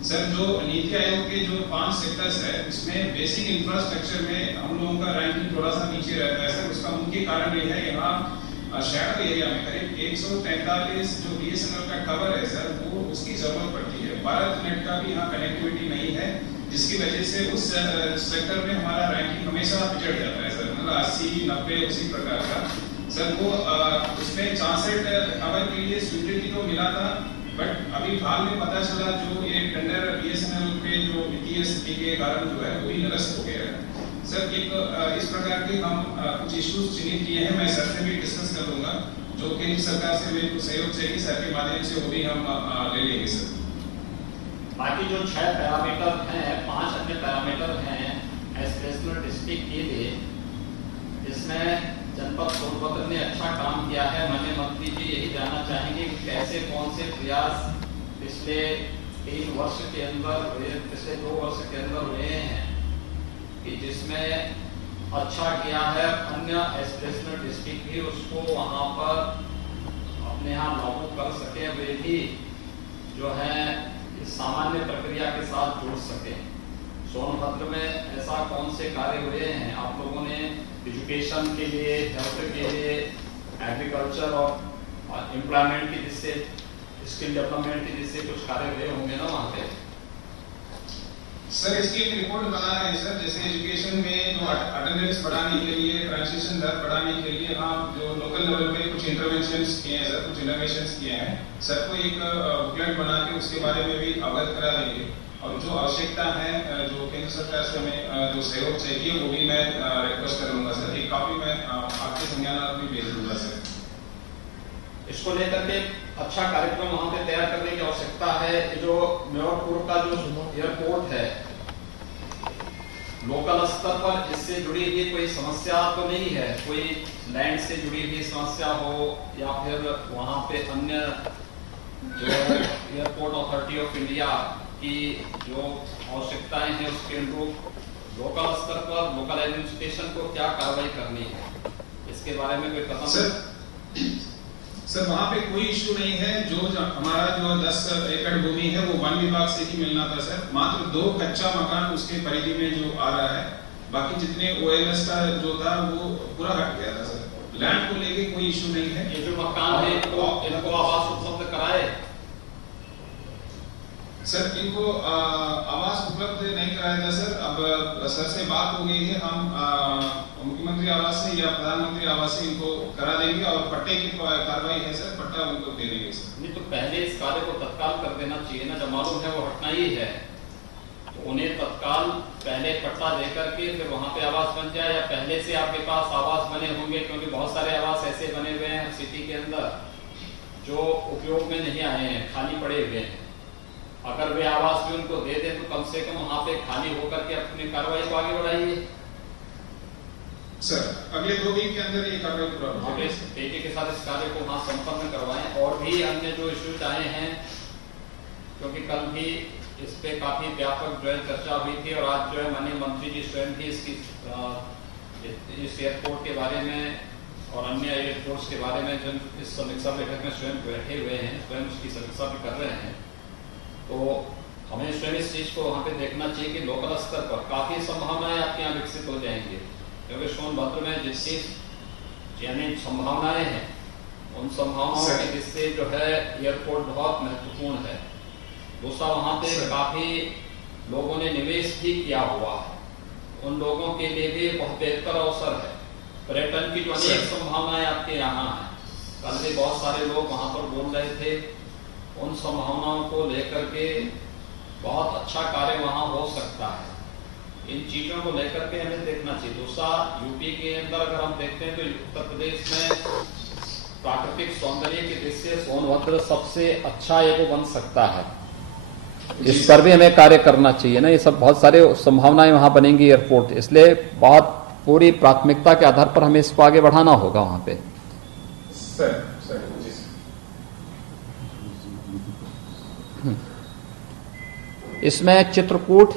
सर। जो नीति आयोग के जो 5 सेक्टर्स है उसमें बेसिक इंफ्रास्ट्रक्चर में हम लोगों का रैंकिंग थोड़ा सा नीचे रहता है सर। उसका मुख्य कारण ये है यहाँ शहर एरिया में करीब 143 जो BSNL का कवर है सर वो उसकी जरूरत पड़ती है। भारत नेट का भी यहाँ कनेक्टिविटी नहीं है, जिसकी वजह से उस सेक्टर में हमारा रैंकिंग हमेशा पिछड़ जाता है सर, मतलब 80-90 उसी प्रकार का सर। वो उसमें 64 कवर के लिए स्वीकृति तो मिला था, बट अभी हाल में पता चला जो ये टेंडर BSNL पे जो वित्तीय स्थिति के कारण जो है वो भी निरस्त हो गया है सर। एक इस प्रकार के हम कुछ इश्यूज चिन्हित किए हैं, मैं सर से भी डिस्कस कर लूंगा, जो केंद्र सरकार से मेरे को सहयोग चाहिए सर के माध्यम से वो भी हम ले लेंगे सर। बाकी जो 6 पैरामीटर हैं, 5 अन्य पैरामीटर हैं एस्पिरेशनल डिस्ट्रिक्ट के लिए, इसमें जनपद सोनभद्र ने अच्छा काम किया है। माननीय मंत्री जी यही जानना चाहेंगे कि कैसे कौन से प्रयास पिछले 3 वर्ष के अंदर, पिछले 2 वर्ष के अंदर हुए हैं कि जिसमें अच्छा किया है, अन्य एस्पिरेशनल डिस्ट्रिक्ट भी उसको वहाँ पर अपने यहाँ लागू भी जो है इस सामान्य प्रक्रिया के साथ जुड़ सके। सोनभद्र में ऐसा कौन से कार्य हुए हैं आप लोगों ने एजुकेशन के लिए, हेल्थ के लिए, एग्रीकल्चर और एम्प्लॉयमेंट की जिससे स्किल डेवलपमेंट की जिससे कुछ कार्य हुए होंगे ना वहाँ पे? सर इसकी एक रिपोर्ट बना रहे हैं सर, जैसे एजुकेशन में जो अटेंडेंस बढ़ाने के लिए, ट्रांसलेशन दर बढ़ाने के लिए हम जो लोकल लेवल पे कुछ इंटरवेंशंस किए हैं सर, कुछ इनोवेशंस किए हैं। सर को एक बुकलेट बना के उसके बारे में भी अवगत करा देंगे और जो आवश्यकता है, जो केंद्र सरकार से हमें जो सहयोग चाहिए वो भी मैं रिक्वेस्ट करूंगा सर। एक कॉपी मैं आपके संज्ञान में भेज दूंगा सर। इसको लेकर के अच्छा कार्यक्रम वहाँ पे तैयार करने की आवश्यकता है। जो मेवाड़पुर का जो एयरपोर्ट है लोकल स्तर पर इससे जुड़ी हुई कोई समस्या तो नहीं है, कोई लैंड से जुड़ी हुई समस्या हो या फिर वहाँ पे अन्य जो एयरपोर्ट अथॉरिटी ऑफ इंडिया की जो आवश्यकताएं हैं उसके अनुरूप लोकल स्तर पर लोकल एडमिनिस्ट्रेशन को क्या कार्रवाई करनी है, इसके बारे में कोई कदम? सर वहाँ पे कोई इश्यू नहीं है। जो हमारा जो 10 एकड़ भूमि है वो वन विभाग से ही मिलना था सर। मात्र 2 कच्चा मकान उसके परिधि में जो आ रहा है, बाकी जितने OMS का जो था वो पूरा हट गया था सर। लैंड को लेके कोई इश्यू नहीं है। ये जो मकान है इनको आवास उपलब्ध कराए सर, इनको आवास उपलब्ध नहीं कराया था सर। अब सर से बात हो गई है, हम मुख्यमंत्री आवास से या प्रधानमंत्री आवास से इनको करा देंगे और पट्टे की कार्रवाई है सर, पट्टा उनको दे देंगे सर। नहीं तो पहले इस कार्य को तत्काल कर देना चाहिए ना, जब मालूम है वो हटना ही है तो उन्हें तत्काल पहले पट्टा देकर के फिर वहाँ पे आवास बन जाए, या पहले से आपके पास आवास बने होंगे, क्योंकि बहुत सारे आवास ऐसे बने हुए हैं सिटी के अंदर जो उपयोग में नहीं आए हैं, खाली पड़े हुए हैं। अगर वे आवास भी उनको दे दें तो कम से कम वहाँ पे खाली होकर के अपनी कार्रवाई को आगे बढ़ाइए सर। अगले 2 वीक के अंदर ये कार्रवाई पूरा हो जाएगी। तेजी के साथ इस कार्य को वहाँ संपन्न करवाएं। और भी अन्य जो इश्यूज आए हैं, क्योंकि कल भी इस पे काफी व्यापक जो है चर्चा हुई थी और आज जो है माननीय मंत्री जी स्वयं भी इसकी इस एयरपोर्ट के बारे में और अन्य एयरपोर्ट्स के बारे में जो इस समीक्षा बैठक में स्वयं बैठे हुए हैं, स्वयं उसकी समीक्षा भी कर रहे हैं। तो हमें स्वयं इस चीज को वहाँ पे देखना चाहिए कि लोकल स्तर पर काफी संभावनाएं आपके यहाँ विकसित हो जाएंगी, क्योंकि सोनभद्र में जिसकी यानी संभावनाएं हैं उन संभावनाओं की जिससे जो है एयरपोर्ट बहुत महत्वपूर्ण है। दूसरा वहाँ पे काफी लोगों ने निवेश भी किया हुआ है, उन लोगों के लिए भी बहुत बेहतर अवसर है। पर्यटन की जो अनेक संभावनाएं आपके यहाँ है, कल भी बहुत सारे लोग वहाँ पर बोल रहे थे, उन संभावनाओं को लेकर के बहुत अच्छा कार्य वहाँ हो सकता है। इन चीजों को लेकर के हमें देखना चाहिए। दूसरा यूपी के अंदर अगर हम देखते हैं तो उत्तर प्रदेश में प्राकृतिक सौंदर्य की दृष्टि से सोनभद्र सबसे अच्छा एक बन सकता है, इस पर भी हमें कार्य करना चाहिए ना। ये सब बहुत सारे संभावनाएं वहां बनेंगी एयरपोर्ट, इसलिए बहुत पूरी प्राथमिकता के आधार पर हमें इसको आगे बढ़ाना होगा वहां पे। सर इसमें चित्रकूट,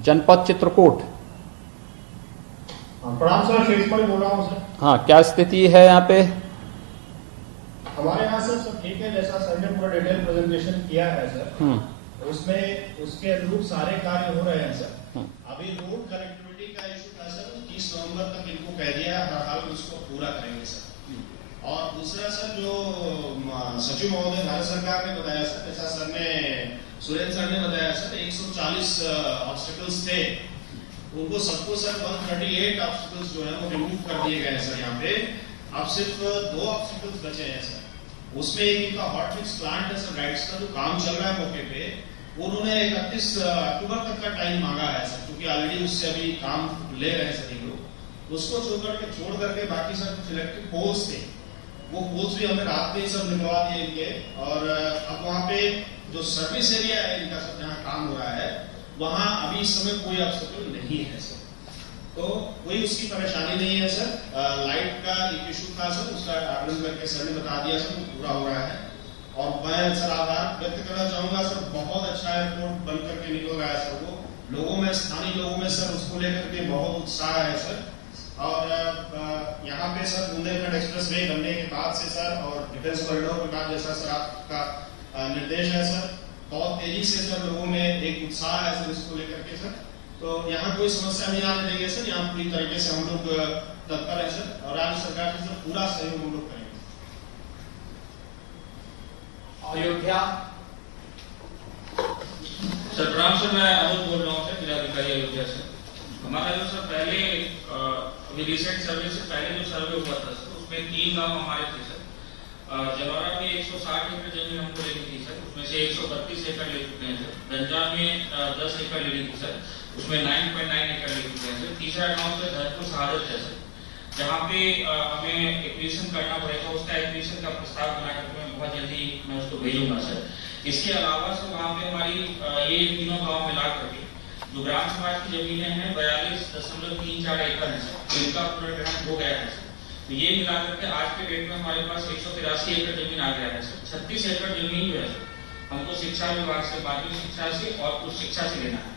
जनपद चित्रकूट। प्रणाम सर, शेषपाल बोल रहा हूँ सर। हाँ, क्या स्थिति है यहाँ पे? हमारे यहाँ सर सब ठीक है, जैसा सर ने पूरा डिटेल प्रेजेंटेशन किया है सर, उसमें उसके अनुरूप सारे कार्य हो रहे हैं सर। अभी रोड कनेक्टिविटी का इशू था सर, 30 नवंबर तक इनको कह दिया है, हर हाल उसको पूरा करेंगे सर। और दूसरा सर जो सचिव महोदय भारत सरकार ने बताया सर, जैसा सर ने सुरेंद्र सर ने बताया सर, 140 ऑब्स्टिकल्स थे, उनको सबको सर 138 ऑब्स्टिकल्स जो है वो रिमूव कर दिए गए सर। यहाँ पे अब सिर्फ 2 ऑब्स्टिकल्स बचे हैं सर। उसमें एक इनका हॉट मिक्स प्लांट है सर, गाइड्स का जो काम चल रहा है मौके पे, उन्होंने 31 अक्टूबर तक का टाइम मांगा है सर, क्योंकि ऑलरेडी उससे अभी काम ले रहे हैं सभी लोग। उसको छोड़ करके बाकी सर कुछ इलेक्ट्रिक पोल्स थे, वो पोल्स भी हमने रात में ही सब निकलवा दिए इनके। और अब वहाँ पे जो सर्विस एरिया है इनका सब जहाँ काम हो रहा है, वहाँ अभी इस समय कोई ऑब्स्टेकल नहीं है सर, तो कोई उसकी परेशानी नहीं है सर। लाइट का एक इशू था सर, उसका आकलन करके सर ने बता दिया सर, वो पूरा हो रहा है। और मैं सर आभार व्यक्त करना चाहूंगा सर, बहुत अच्छा एयरपोर्ट बन करके निकल रहा है सर। वो लोगों में, स्थानीय लोगों में सर उसको लेकर के बहुत उत्साह है सर। और यहाँ पे सर बुंदेलखंड एक्सप्रेस वे बनने के बाद से सर सर और डिफेंस कॉरिडोर विकास जैसा सर आपका निर्देश है सर। बहुत तेजी से सर लोगों में एक उत्साह है सर इसको लेकर के सर। तो यहाँ कोई समस्या नहीं आने देंगे सर, यहाँ पूरी तरीके से हम लोग तत्पर है सर और राज्य सरकार से सर पूरा सहयोग हम लोग करेंगे। अयोध्या सर प्रणाम सर, मैं अमित बोल रहा हूँ सर, जिलाधिकारी अयोध्या से। हमारा जो सर पहले अभी रिसेंट सर्वे से पहले जो सर्वे हुआ था सर, उसमें 3 गांव हमारे थे सर। जलौरा में 160 एकड़ जमीन हमको लेनी थी सर, उसमें से 132 एकड़ ले चुके हैं सर। गंजा में 10 एकड़ लेनी थी सर, उसमें 9.9 एकड़ ले चुके हैं सर। तीसरा गांव सर धरपुर शहादत है सर, जहाँ पे हमें एक्विजिशन करना पड़ेगा। उसका एक्विजिशन का प्रस्ताव बना करके मैं बहुत जल्दी मैं उसको भेजूंगा सर। इसके अलावा सर वहाँ पे हमारी ये तीनों गाँव मिला करके जो ग्राम समाज की जमीनें हैं 42.34 एकड़ है सर, तो इनका पुनर्ग्रहण हो गया है सर। तो ये मिला करके आज के डेट में हमारे पास 183 एकड़ जमीन आ गया है सर। 36 एकड़ जमीन जो है सर हमको शिक्षा विभाग से, माध्यमिक शिक्षा से और उच्च शिक्षा से लेना है।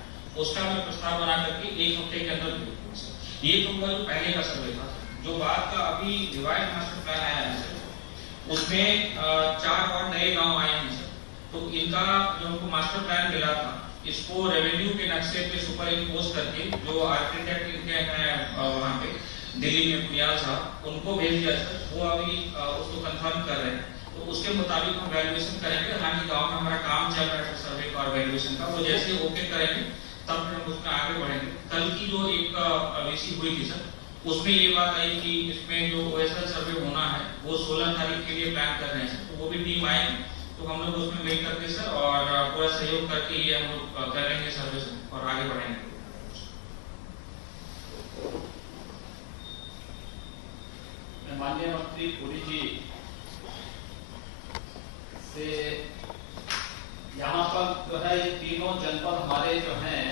उसका मैं प्रस्ताव बना करके 1 हफ्ते के अंदर भेजूंगा सर। ये तो हुआ जो पहले का सर्वे था। जो बात का अभी रिवाइज मास्टर प्लान आया है सर, उसमें 4 और नए गाँव आए हैं सर। तो इनका जो हमको मास्टर प्लान मिला था, इसको रेवेन्यू के नक्शे पे सुपर इम्पोज करके जो आर्किटेक्ट इनके हैं वहाँ पे दिल्ली में पुनियाल साहब, उनको भेज दिया सर। वो अभी उसको कंफर्म कर रहे हैं, तो उसके मुताबिक हम वैल्यूएशन करेंगे। हालांकि गांव में हमारा काम चल रहा है सर्वे का और वैल्यूएशन का, वो जैसे ओके करेंगे तब फिर हम उसमें आगे बढ़ेंगे। कल की जो एक वीसी हुई थी सर, उसमें ये बात आई कि इसमें जो ओएसएल सर्वे होना है वो 16 तारीख के लिए प्लान कर रहे हैं सर। तो वो भी टीम आएगी, तो हम लोग उसमें मिल करके सर और पूरा सहयोग करके ये हम लोग करेंगे सर्वे और आगे बढ़ेंगे। माननीय मंत्री पुरी जी से यहाँ पर जो है ये तीनों जनपद हमारे जो हैं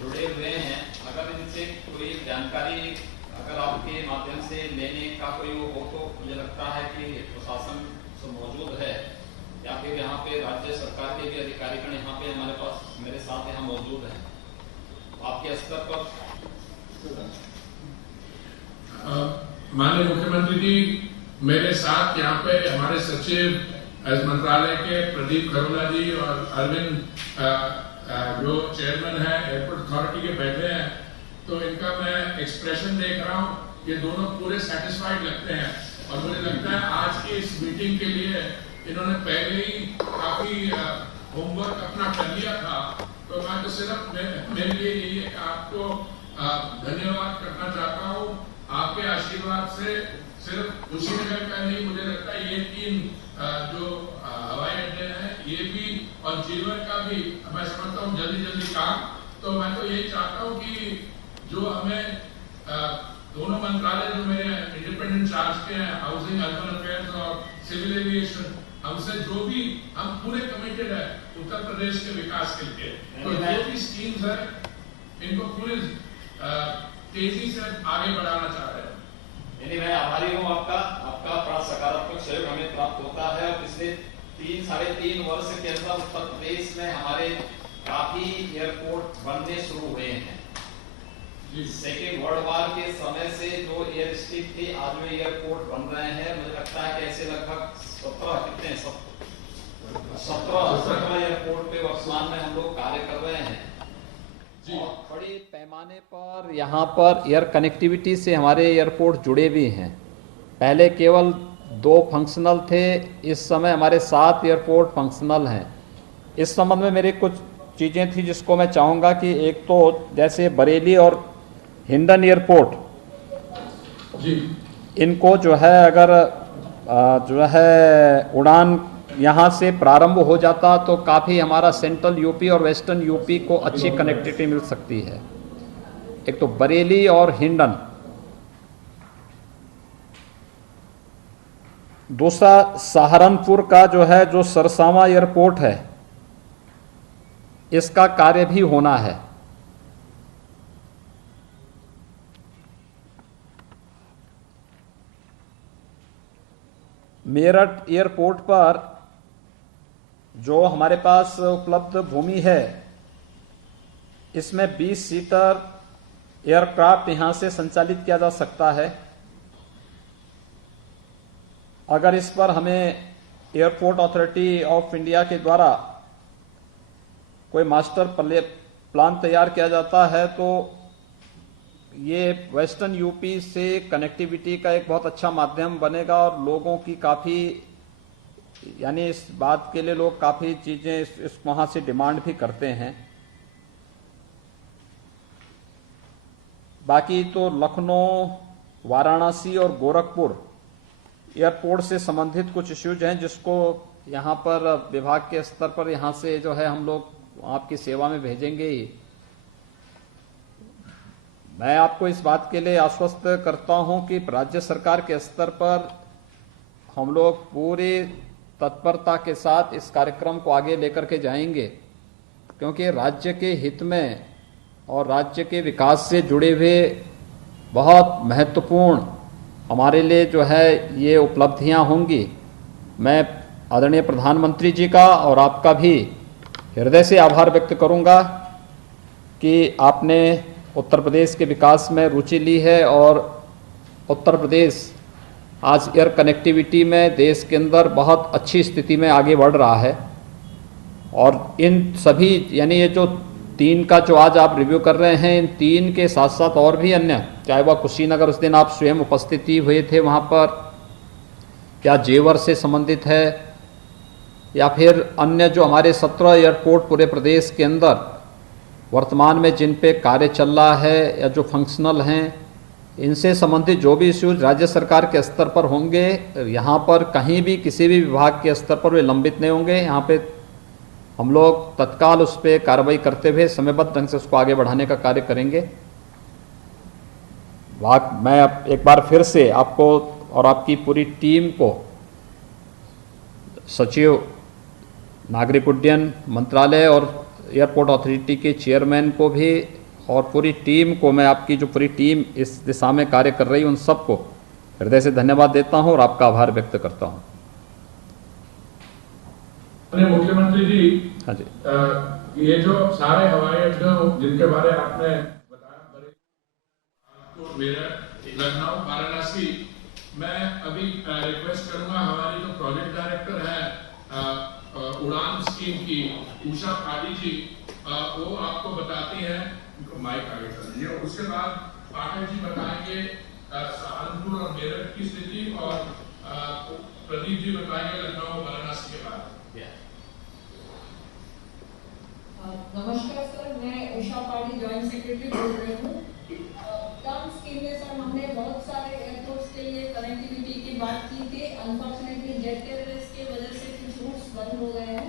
जुड़े हुए हैं, अगर इनसे कोई जानकारी अगर आपके माध्यम से लेने का कोई वो हो तो मुझे लगता है कि प्रशासन से मौजूद है या फिर यहाँ पे राज्य सरकार के भी अधिकारीगण यहाँ पे हमारे पास मेरे साथ यहाँ मौजूद हैं। आपके स्तर पर माननीय मुख्यमंत्री जी, मेरे साथ यहाँ पे हमारे सचिव मंत्रालय के प्रदीप खरोला जी और अरविंद जो चेयरमैन है एयरपोर्ट अथॉरिटी के बैठे हैं। तो इनका मैं एक्सप्रेशन देख रहा हूँ, ये दोनों पूरे सेटिस्फाइड लगते हैं और मुझे लगता है आज की इस मीटिंग के लिए इन्होंने पहले ही काफी होमवर्क अपना कर लिया था। तो मैं तो सिर्फ मेरे लिए यही आपको धन्यवाद करना चाहता हूँ। आपके आशीर्वाद से सिर्फ कुशीनगर का नहीं, मुझे लगता है ये 3 जो हवाई अड्डे हैं ये भी और जीवन का भी मैं समझता हूँ जल्दी काम। तो मैं तो यही चाहता हूँ कि जो हमें दोनों मंत्रालय जो मेरे इंडिपेंडेंट चार्ज के हैं, हाउसिंग, अर्बन अफेयर्स और सिविल एविएशन, हमसे जो भी हम पूरे कमिटेड है उत्तर प्रदेश के विकास के लिए। तो जो भी स्कीम्स है इनको पूरी तेजी से आगे बढ़ाना चाह रहे हैं। मैं आभारी हूँ आपका बड़ा सकारात्मक सहयोग हमें प्राप्त होता है। और पिछले 3-3.5 वर्ष के अंदर उत्तर प्रदेश में हमारे काफी एयरपोर्ट बनने शुरू हुए हैं। सेकेंड वर्ल्ड वॉर के समय से जो एयर स्ट्रिप थे, आज में एयरपोर्ट बन रहे हैं। मुझे लगता है कि ऐसे लगभग 17 एयरपोर्ट पे वर्तमान में हम लोग कार्य कर रहे हैं। और बड़े पैमाने पर यहाँ पर एयर कनेक्टिविटी से हमारे एयरपोर्ट जुड़े भी हैं। पहले केवल 2 फंक्शनल थे, इस समय हमारे 7 एयरपोर्ट फंक्शनल हैं। इस संबंध में मेरी कुछ चीज़ें थी जिसको मैं चाहूँगा कि एक तो जैसे बरेली और हिंडन एयरपोर्ट जी, इनको जो है अगर जो है उड़ान यहाँ से प्रारंभ हो जाता तो काफ़ी हमारा सेंट्रल यूपी और वेस्टर्न यूपी को अच्छी कनेक्टिविटी मिल सकती है। एक तो बरेली और हिंडन, दूसरा सहारनपुर का जो है जो सरसावा एयरपोर्ट है, इसका कार्य भी होना है। मेरठ एयरपोर्ट पर जो हमारे पास उपलब्ध भूमि है, इसमें 20 सीटर एयरक्राफ्ट यहां से संचालित किया जा सकता है। अगर इस पर हमें एयरपोर्ट अथॉरिटी ऑफ इंडिया के द्वारा कोई मास्टर प्लान तैयार किया जाता है तो ये वेस्टर्न यूपी से कनेक्टिविटी का एक बहुत अच्छा माध्यम बनेगा और लोगों की काफ़ी यानी इस बात के लिए लोग काफ़ी चीज़ें इस वहाँ से डिमांड भी करते हैं। बाकी तो लखनऊ, वाराणसी और गोरखपुर एयरपोर्ट से संबंधित कुछ इश्यूज हैं जिसको यहाँ पर विभाग के स्तर पर यहाँ से जो है हम लोग आपकी सेवा में भेजेंगे ही। मैं आपको इस बात के लिए आश्वस्त करता हूं कि राज्य सरकार के स्तर पर हम लोग पूरी तत्परता के साथ इस कार्यक्रम को आगे लेकर के जाएंगे, क्योंकि राज्य के हित में और राज्य के विकास से जुड़े हुए बहुत महत्वपूर्ण हमारे लिए जो है ये उपलब्धियां होंगी। मैं आदरणीय प्रधानमंत्री जी का और आपका भी हृदय से आभार व्यक्त करूंगा कि आपने उत्तर प्रदेश के विकास में रुचि ली है और उत्तर प्रदेश आज एयर कनेक्टिविटी में देश के अंदर बहुत अच्छी स्थिति में आगे बढ़ रहा है। और इन सभी यानी ये जो 3 का जो आज आप रिव्यू कर रहे हैं, इन 3 के साथ साथ और भी अन्य, चाहे वह कुशीनगर उस दिन आप स्वयं उपस्थिति हुए थे वहाँ पर, या जेवर से संबंधित है, या फिर अन्य जो हमारे 17 एयरपोर्ट पूरे प्रदेश के अंदर वर्तमान में जिन पे कार्य चल रहा है या जो फंक्शनल हैं, इनसे संबंधित जो भी इश्यूज राज्य सरकार के स्तर पर होंगे, यहाँ पर कहीं भी किसी भी विभाग के स्तर पर वे लंबित नहीं होंगे। यहाँ पे हम लोग तत्काल उस पर कार्रवाई करते हुए समयबद्ध ढंग से उसको आगे बढ़ाने का कार्य करेंगे। मैं अब एक बार फिर से आपको और आपकी पूरी टीम को, सचिव नागरिक उड्डयन मंत्रालय और एयरपोर्ट अथॉरिटी के चेयरमैन को भी और पूरी टीम को, मैं आपकी जो पूरी टीम इस दिशा में कार्य कर रही है उन सबको हृदय से धन्यवाद देता हूं और आपका आभार व्यक्त करता हूं। मुख्यमंत्री जी, हाँ जी, ये जो सारे हवाई अड्डे जिनके बारे आपने बताया, मेरठ, लखनऊ, वाराणसी, मैं अभी रिक्वेस्ट करूंगा हमारी जो प्रोजेक्ट डायरेक्टर है उड़ान स्कीम की, उषा पाठी जी, वो आपको बताती हैं, माइक आगे कर दीजिए। उसके बाद पाठक जी बताएंगे सहारनपुर और मेरठ की स्थिति और प्रदीप जी बताएंगे लखनऊ वाराणसी के बारे में। नमस्कार सर, मैं उषा पाठी जॉइंट सेक्रेटरी बोल रही हूँ। उड़ान स्कीम में सर हमने बहुत सारे एयरपोर्ट्स के लिए कनेक्टिविटी की बात की थी। अनफॉर्चुनेटली जेट टेररिस्ट की वजह से कुछ रूट्स बंद हो गए हैं।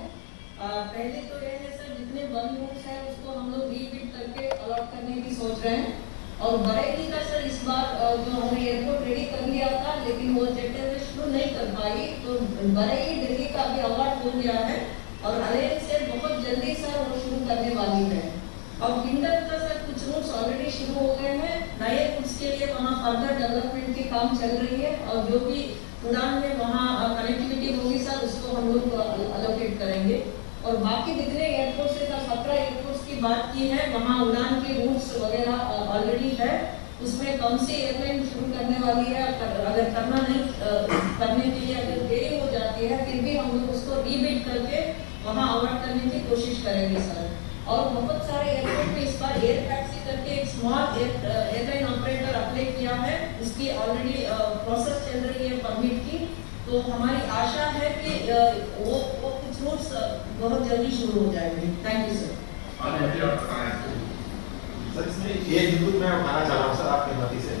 पहले तो ये है सर, जितने बंद रूट्स हैं उसको हम लोग रीबिल्ड करके अलॉट करने की सोच रहे हैं। और बरेली का सर इस बार जो हमने एयरपोर्ट रेडी कर लिया था लेकिन वो जेट टेररिस्ट शुरू नहीं कर पाई, तो बरेली दिल्ली का भी अलॉट हो गया है और अलायंस से बहुत जल्दी सर वो शुरू करने वाली है। और किंडर का सर कुछ रूट्स ऑलरेडी शुरू हो गए हैं, नए रूट्स के लिए वहाँ फर्दर डेवलपमेंट की काम चल रही है और जो भी उड़ान में वहाँ कनेक्टिविटी होगी सर उसको हम लोग अलोकेट करेंगे। और बाकी जितने एयरपोर्ट से सर 17 एयरपोर्ट्स की बात की है, वहाँ उड़ान के रूट्स वगैरह ऑलरेडी है। उसमें कौन सी एयरलाइन शुरू करने वाली है, अगर करना नहीं करने के लिए अगर देरी हो जाती है फिर भी हम लोग उसको रीबिल्ड करके वहाँ अवॉर्ड करने की कोशिश करेंगे सर। और बहुत सारे एयरपोर्ट में इस बार एयर टैक्सी करके एक स्मॉल एयरलाइन ऑपरेटर अप्लाई किया है, उसकी ऑलरेडी प्रोसेस चल रही है परमिट की। तो हमारी आशा है कि वो कुछ रूट्स बहुत जल्दी शुरू हो जाएंगे। Thank you sir. सर इसमें एक बिंदु मैं उठाना चाह रहा हूँ सर आपकी मदद से।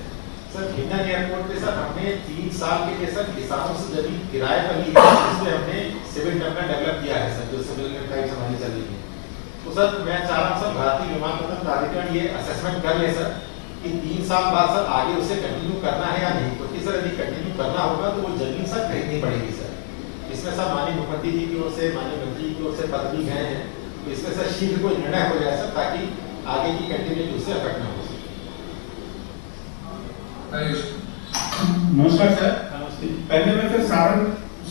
सर हिंडन एयरपोर्ट पे सर हमने 3 साल के लिए सर किसानों से जमीन किराए पर ली है, इसमें हमने सिविल टर्मिनल डेवलप किया है सर, जो सिविल फ्लाइट हमारी चल रही है। तो सर मैं चाह रहा हूँ सर भारतीय विमानपत्तन प्राधिकरण ये असेसमेंट कर ले सर कि 3 साल बाद सर आगे उसे कंटिन्यू करना है या नहीं, क्योंकि सर यदि कंटिन्यू करना होगा तो वो जमीन सर खरीदनी पड़ेगी सर। इसमें सर माननीय मुख्यमंत्री जी की ओर से, माननीय मंत्री जी की ओर से पत्र भी गए हैं, तो इसमें सर शीघ्र कोई निर्णय हो जाए सर ताकि आगे की कंटिन्यूटी उससे अफेक्ट ना हो। नमस्कार सर। पहले मैं सर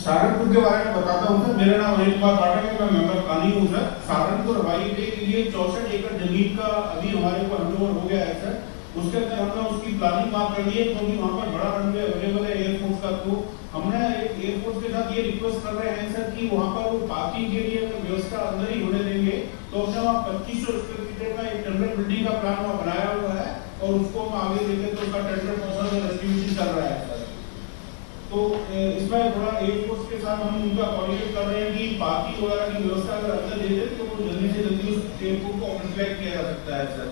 सहारनपुर के बारे में बताता हूँ सर। मेरा नाम अनिल कुमार पाठक है, मैं मेंबर कानी हूँ सर। सहारनपुर हवाई अड्डे के लिए 64 एकड़ जमीन का अभी हमारे को हैंडओवर हो गया है सर। उसके अंदर हमने उसकी प्लानिंग वहाँ कर ली है, क्योंकि वहाँ पर बड़ा रनवे अवेलेबल है एयरफोर्स का। तो हमने एक एयरपोर्ट के साथ ये रिक्वेस्ट कर रहे हैं सर कि वहाँ पर वो पार्किंग के लिए अगर व्यवस्था अंदर ही होने देंगे तो हमने वहाँ 2500 स्क्वायर फीट का एक टेंडर बिल्डिंग का प्लान वहाँ बनाया हुआ है और उसको हम आगे लेकर तो उसका टेंडर प्रोसेस और एस्टिमेशन चल रहा है सर। तो इसमें थोड़ा एयरपोर्ट के साथ हम उनका कोऑर्डिनेट कर रहे हैं कि पार्किंग वगैरह की व्यवस्था अगर अंदर दे दे तो वो जल्दी से जल्दी उस एयरपोर्ट को ऑपरेशनलाइज किया जा सकता है सर।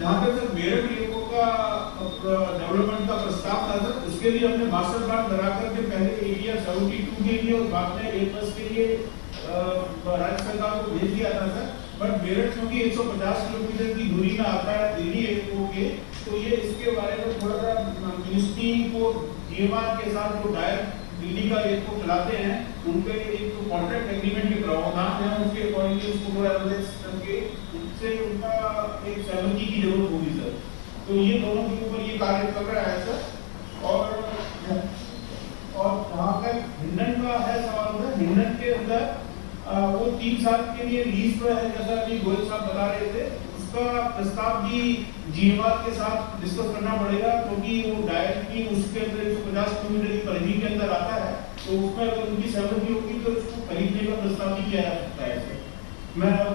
जहाँ तक सर मेरठ एयरपोर्ट का डेवलपमेंट का प्रस्ताव था सर, उसके लिए हमने मास्टर प्लान बना करके पहले एरिया 72 के लिए और बाद में 8+ के लिए राज्य सरकार को भेज दिया था सर। बट मेरठ क्योंकि 150 किलोमीटर की दूरी में आता है दिल्ली एयरपोर्ट के, तो ये इसके बारे में थोड़ा सा मिनिस्ट्री को DMR के साथ जो डायरेक्ट दिल्ली का एयरपोर्ट चलाते हैं उनके एक कॉन्ट्रैक्ट एग्रीमेंट के प्रावधान है, उसके अकॉर्डिंगली उसको थोड़ा एनालाइज करके उससे उनका एक सहमति की जरूरत होगी सर। तो ये दोनों के ऊपर ये कार्य कर रहा है सर। और वहाँ पर हिंडन का है सवाल, हिंडन के अंदर वो 3 साल के लिए लीज पर है जैसा अभी गोयल साहब बता रहे थे, उसका प्रस्ताव भी GMR के साथ डिस्कस करना पड़ेगा क्योंकि वो डायरेक्टली उसके अंदर 150 किलोमीटर की परिधि के अंदर आता है, तो उसमें अगर उनकी सहमति होगी तो उसको खरीदने का प्रस्ताव भी किया जा सकता है सर। मैं अब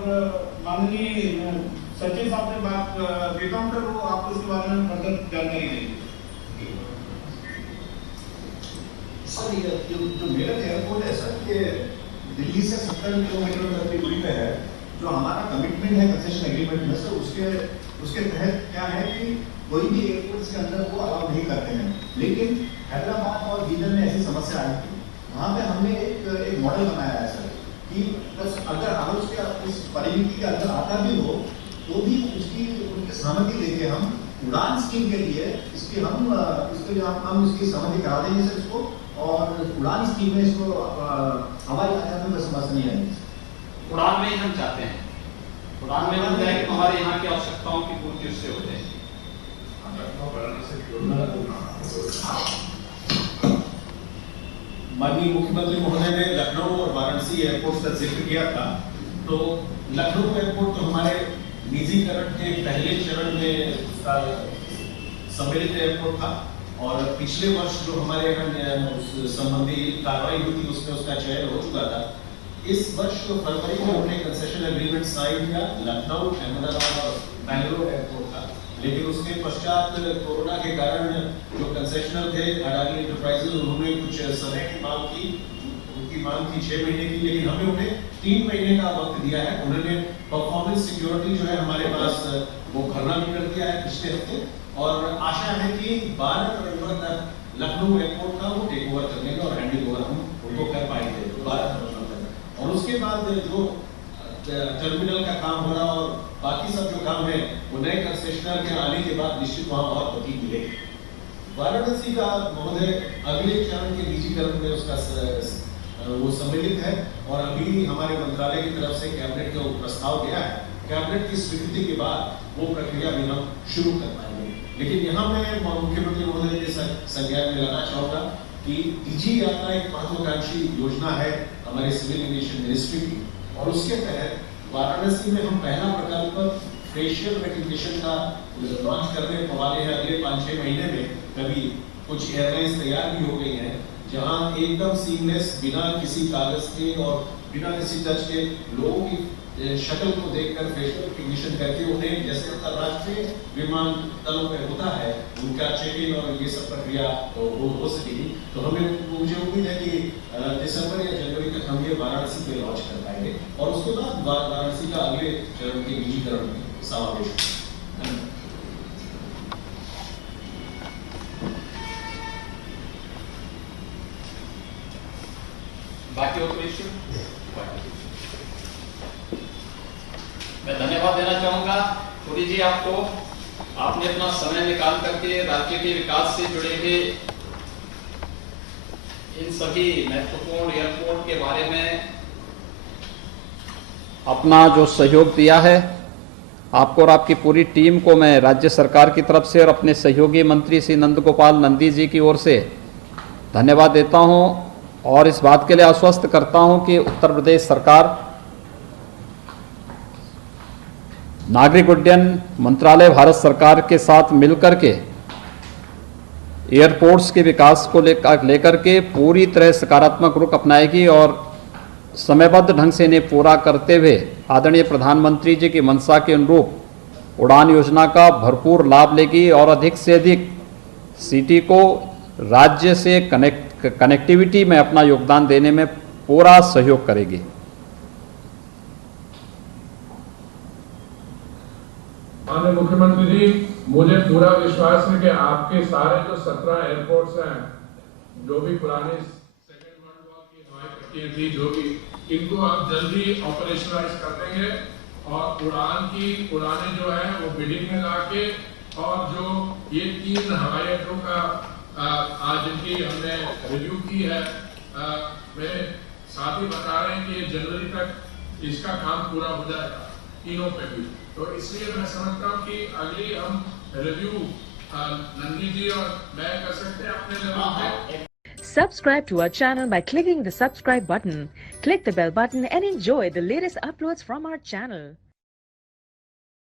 माननीय सचिव साहब से बात देता हूँ सर, वो आपको इसके बारे में फर्दर जानकारी देंगे। सर ये जो मेरठ एयरपोर्ट है सर, ये दिल्ली से 70 किलोमीटर तक की दूरी पे है। जो हमारा कमिटमेंट है कंसेशन एग्रीमेंट में सर, उसके तहत क्या है कि कोई भी एयरपोर्ट के अंदर वो अलाउ नहीं करते हैं, लेकिन हैदराबाद और बीदर में ऐसी समस्या आई थी। वहाँ पे हमने एक मॉडल बनाया है सर कि बस अगर उसके उस परिमिति के अंदर आता भी हो तो भी उनकी सहमति लेके हम उड़ान स्कीम के लिए इसकी हम इसकी सहमति करा देंगे सर इसको, और उड़ान स्कीम में इसको हमारी आजादी में समस्या नहीं आएगी। उड़ान में ही हम चाहते हैं, उड़ान में हम जाए कि हमारे यहाँ की आवश्यकताओं की पूर्ति उससे हो जाए। माननीय मुख्यमंत्री महोदय ने लखनऊ और वाराणसी एयरपोर्ट का जिक्र किया था, तो लखनऊ एयरपोर्ट तो हमारे निजीकरण के पहले चरण में सम्मिलित एयरपोर्ट था और पिछले वर्ष जो हमारे यहाँ संबंधी कार्रवाई हुई थी उसमें उसका चयन हो चुका था। इस वर्ष फरवरी में हमने कंसेशन एग्रीमेंट साइन किया लखनऊ, अहमदाबाद और बेंगलुरु एयरपोर्ट का, लेकिन उसके पश्चात कोरोना के कारण जो कंसेशनर थे अडानी एंटरप्राइजेज, उन्होंने कुछ समय की मांग की, उनकी मांग थी 6 महीने की, लेकिन हमें उन्हें 3 महीने का वक्त दिया है। उन्होंने परफॉर्मेंस सिक्योरिटी जो है हमारे पास वो भरना भी कर दिया है पिछले हफ्ते, और आशा है कि 12 नवंबर तक लखनऊ एयरपोर्ट का वो टेक ओवर करने का और हैंडिंग ओवर हम उनको कर पाएंगे 12 नवंबर तक। और उसके बाद जो टर्मिनल का काम हो रहा और बाकी सब जो काम है वो नए कंसेशनर के आने के बाद निश्चित वहाँ और गति मिलेगी। वाराणसी का महोदय अगले चरण के निजीकरण में उसका वो सम्मिलित है और अभी हमारे मंत्रालय की तरफ से कैबिनेट को प्रस्ताव गया है। कैबिनेट की स्वीकृति के बाद वो प्रक्रिया भी हम शुरू कर पाएंगे। लेकिन यहाँ मैं मुख्यमंत्री महोदय के संज्ञान में लाना चाहूँगा कि डीजी यात्रा एक महत्वाकांक्षी योजना है हमारे सिविल एविएशन मिनिस्ट्री की, और उसके तहत वाराणसी में हम पहला प्रकल्प फेशियल रेकग्निशन का लॉन्च करने वाले हैं अगले 5-6 महीने में। कभी कुछ एयरलाइंस तैयार भी हो गई हैं जहां एकदम सीमलेस बिना किसी कागज के और बिना किसी टच के लोगों की शक्ल को देखकर फेशियल रिकग्निशन करके उन्हें जैसे अंतरराष्ट्रीय विमानतलों पर होता है उनका चेक इन और ये सब प्रक्रिया हो सकेगी। तो मुझे उम्मीद है कि दिसंबर या जनवरी तक हम ये वाराणसी पे लॉन्च कर पाएंगे और उसके बाद वाराणसी का अगले चरण के निजीकरण में समावेश होगा। बाकी और कोई इश्यू? मैं धन्यवाद देना चाहूंगा पुरी जी आपको, आपने अपना समय निकाल करके राज्य के विकास से जुड़े हुए इन सभी महत्वपूर्ण एयरपोर्ट के बारे में अपना जो सहयोग दिया है। आपको और आपकी पूरी टीम को मैं राज्य सरकार की तरफ से और अपने सहयोगी मंत्री श्री नंद गोपाल नंदी जी की ओर से धन्यवाद देता हूं और इस बात के लिए आश्वस्त करता हूं कि उत्तर प्रदेश सरकार नागरिक उड्डयन मंत्रालय भारत सरकार के साथ मिलकर के एयरपोर्ट्स के विकास को लेकर के पूरी तरह सकारात्मक रुख अपनाएगी और समयबद्ध ढंग से इन्हें पूरा करते हुए आदरणीय प्रधानमंत्री जी की मंशा के अनुरूप उड़ान योजना का भरपूर लाभ लेगी और अधिक से अधिक सिटी को राज्य से कनेक्टिविटी में अपना योगदान देने में पूरा सहयोग करेगी। माननीय मुख्यमंत्री जी, मुझे पूरा विश्वास है कि आपके सारे जो 17 एयरपोर्ट्स हैं, जो भी पुराने सेकेंड वर्ल्ड वॉर की हवाई पट्टियां थी, जो भी इनको आप जल्दी ऑपरेशनलाइज कर देंगे और उड़ानें जो है वो बिडिंग में लाके और जो ये 3 हवाई अड्डों का आज इनकी हमने रिव्यू की है, मेरे साथी बता रहे हैं कि जनवरी तक इसका काम पूरा हो जाएगा तीनों पे भी। तो इसलिए मैं समझता हूँ कि अगली हम रिव्यू नंदी जी और मैं कर सकते हैं अपने लेवल पे। Subscribe to our channel by clicking the subscribe button. Click the bell button and enjoy the latest uploads from our channel.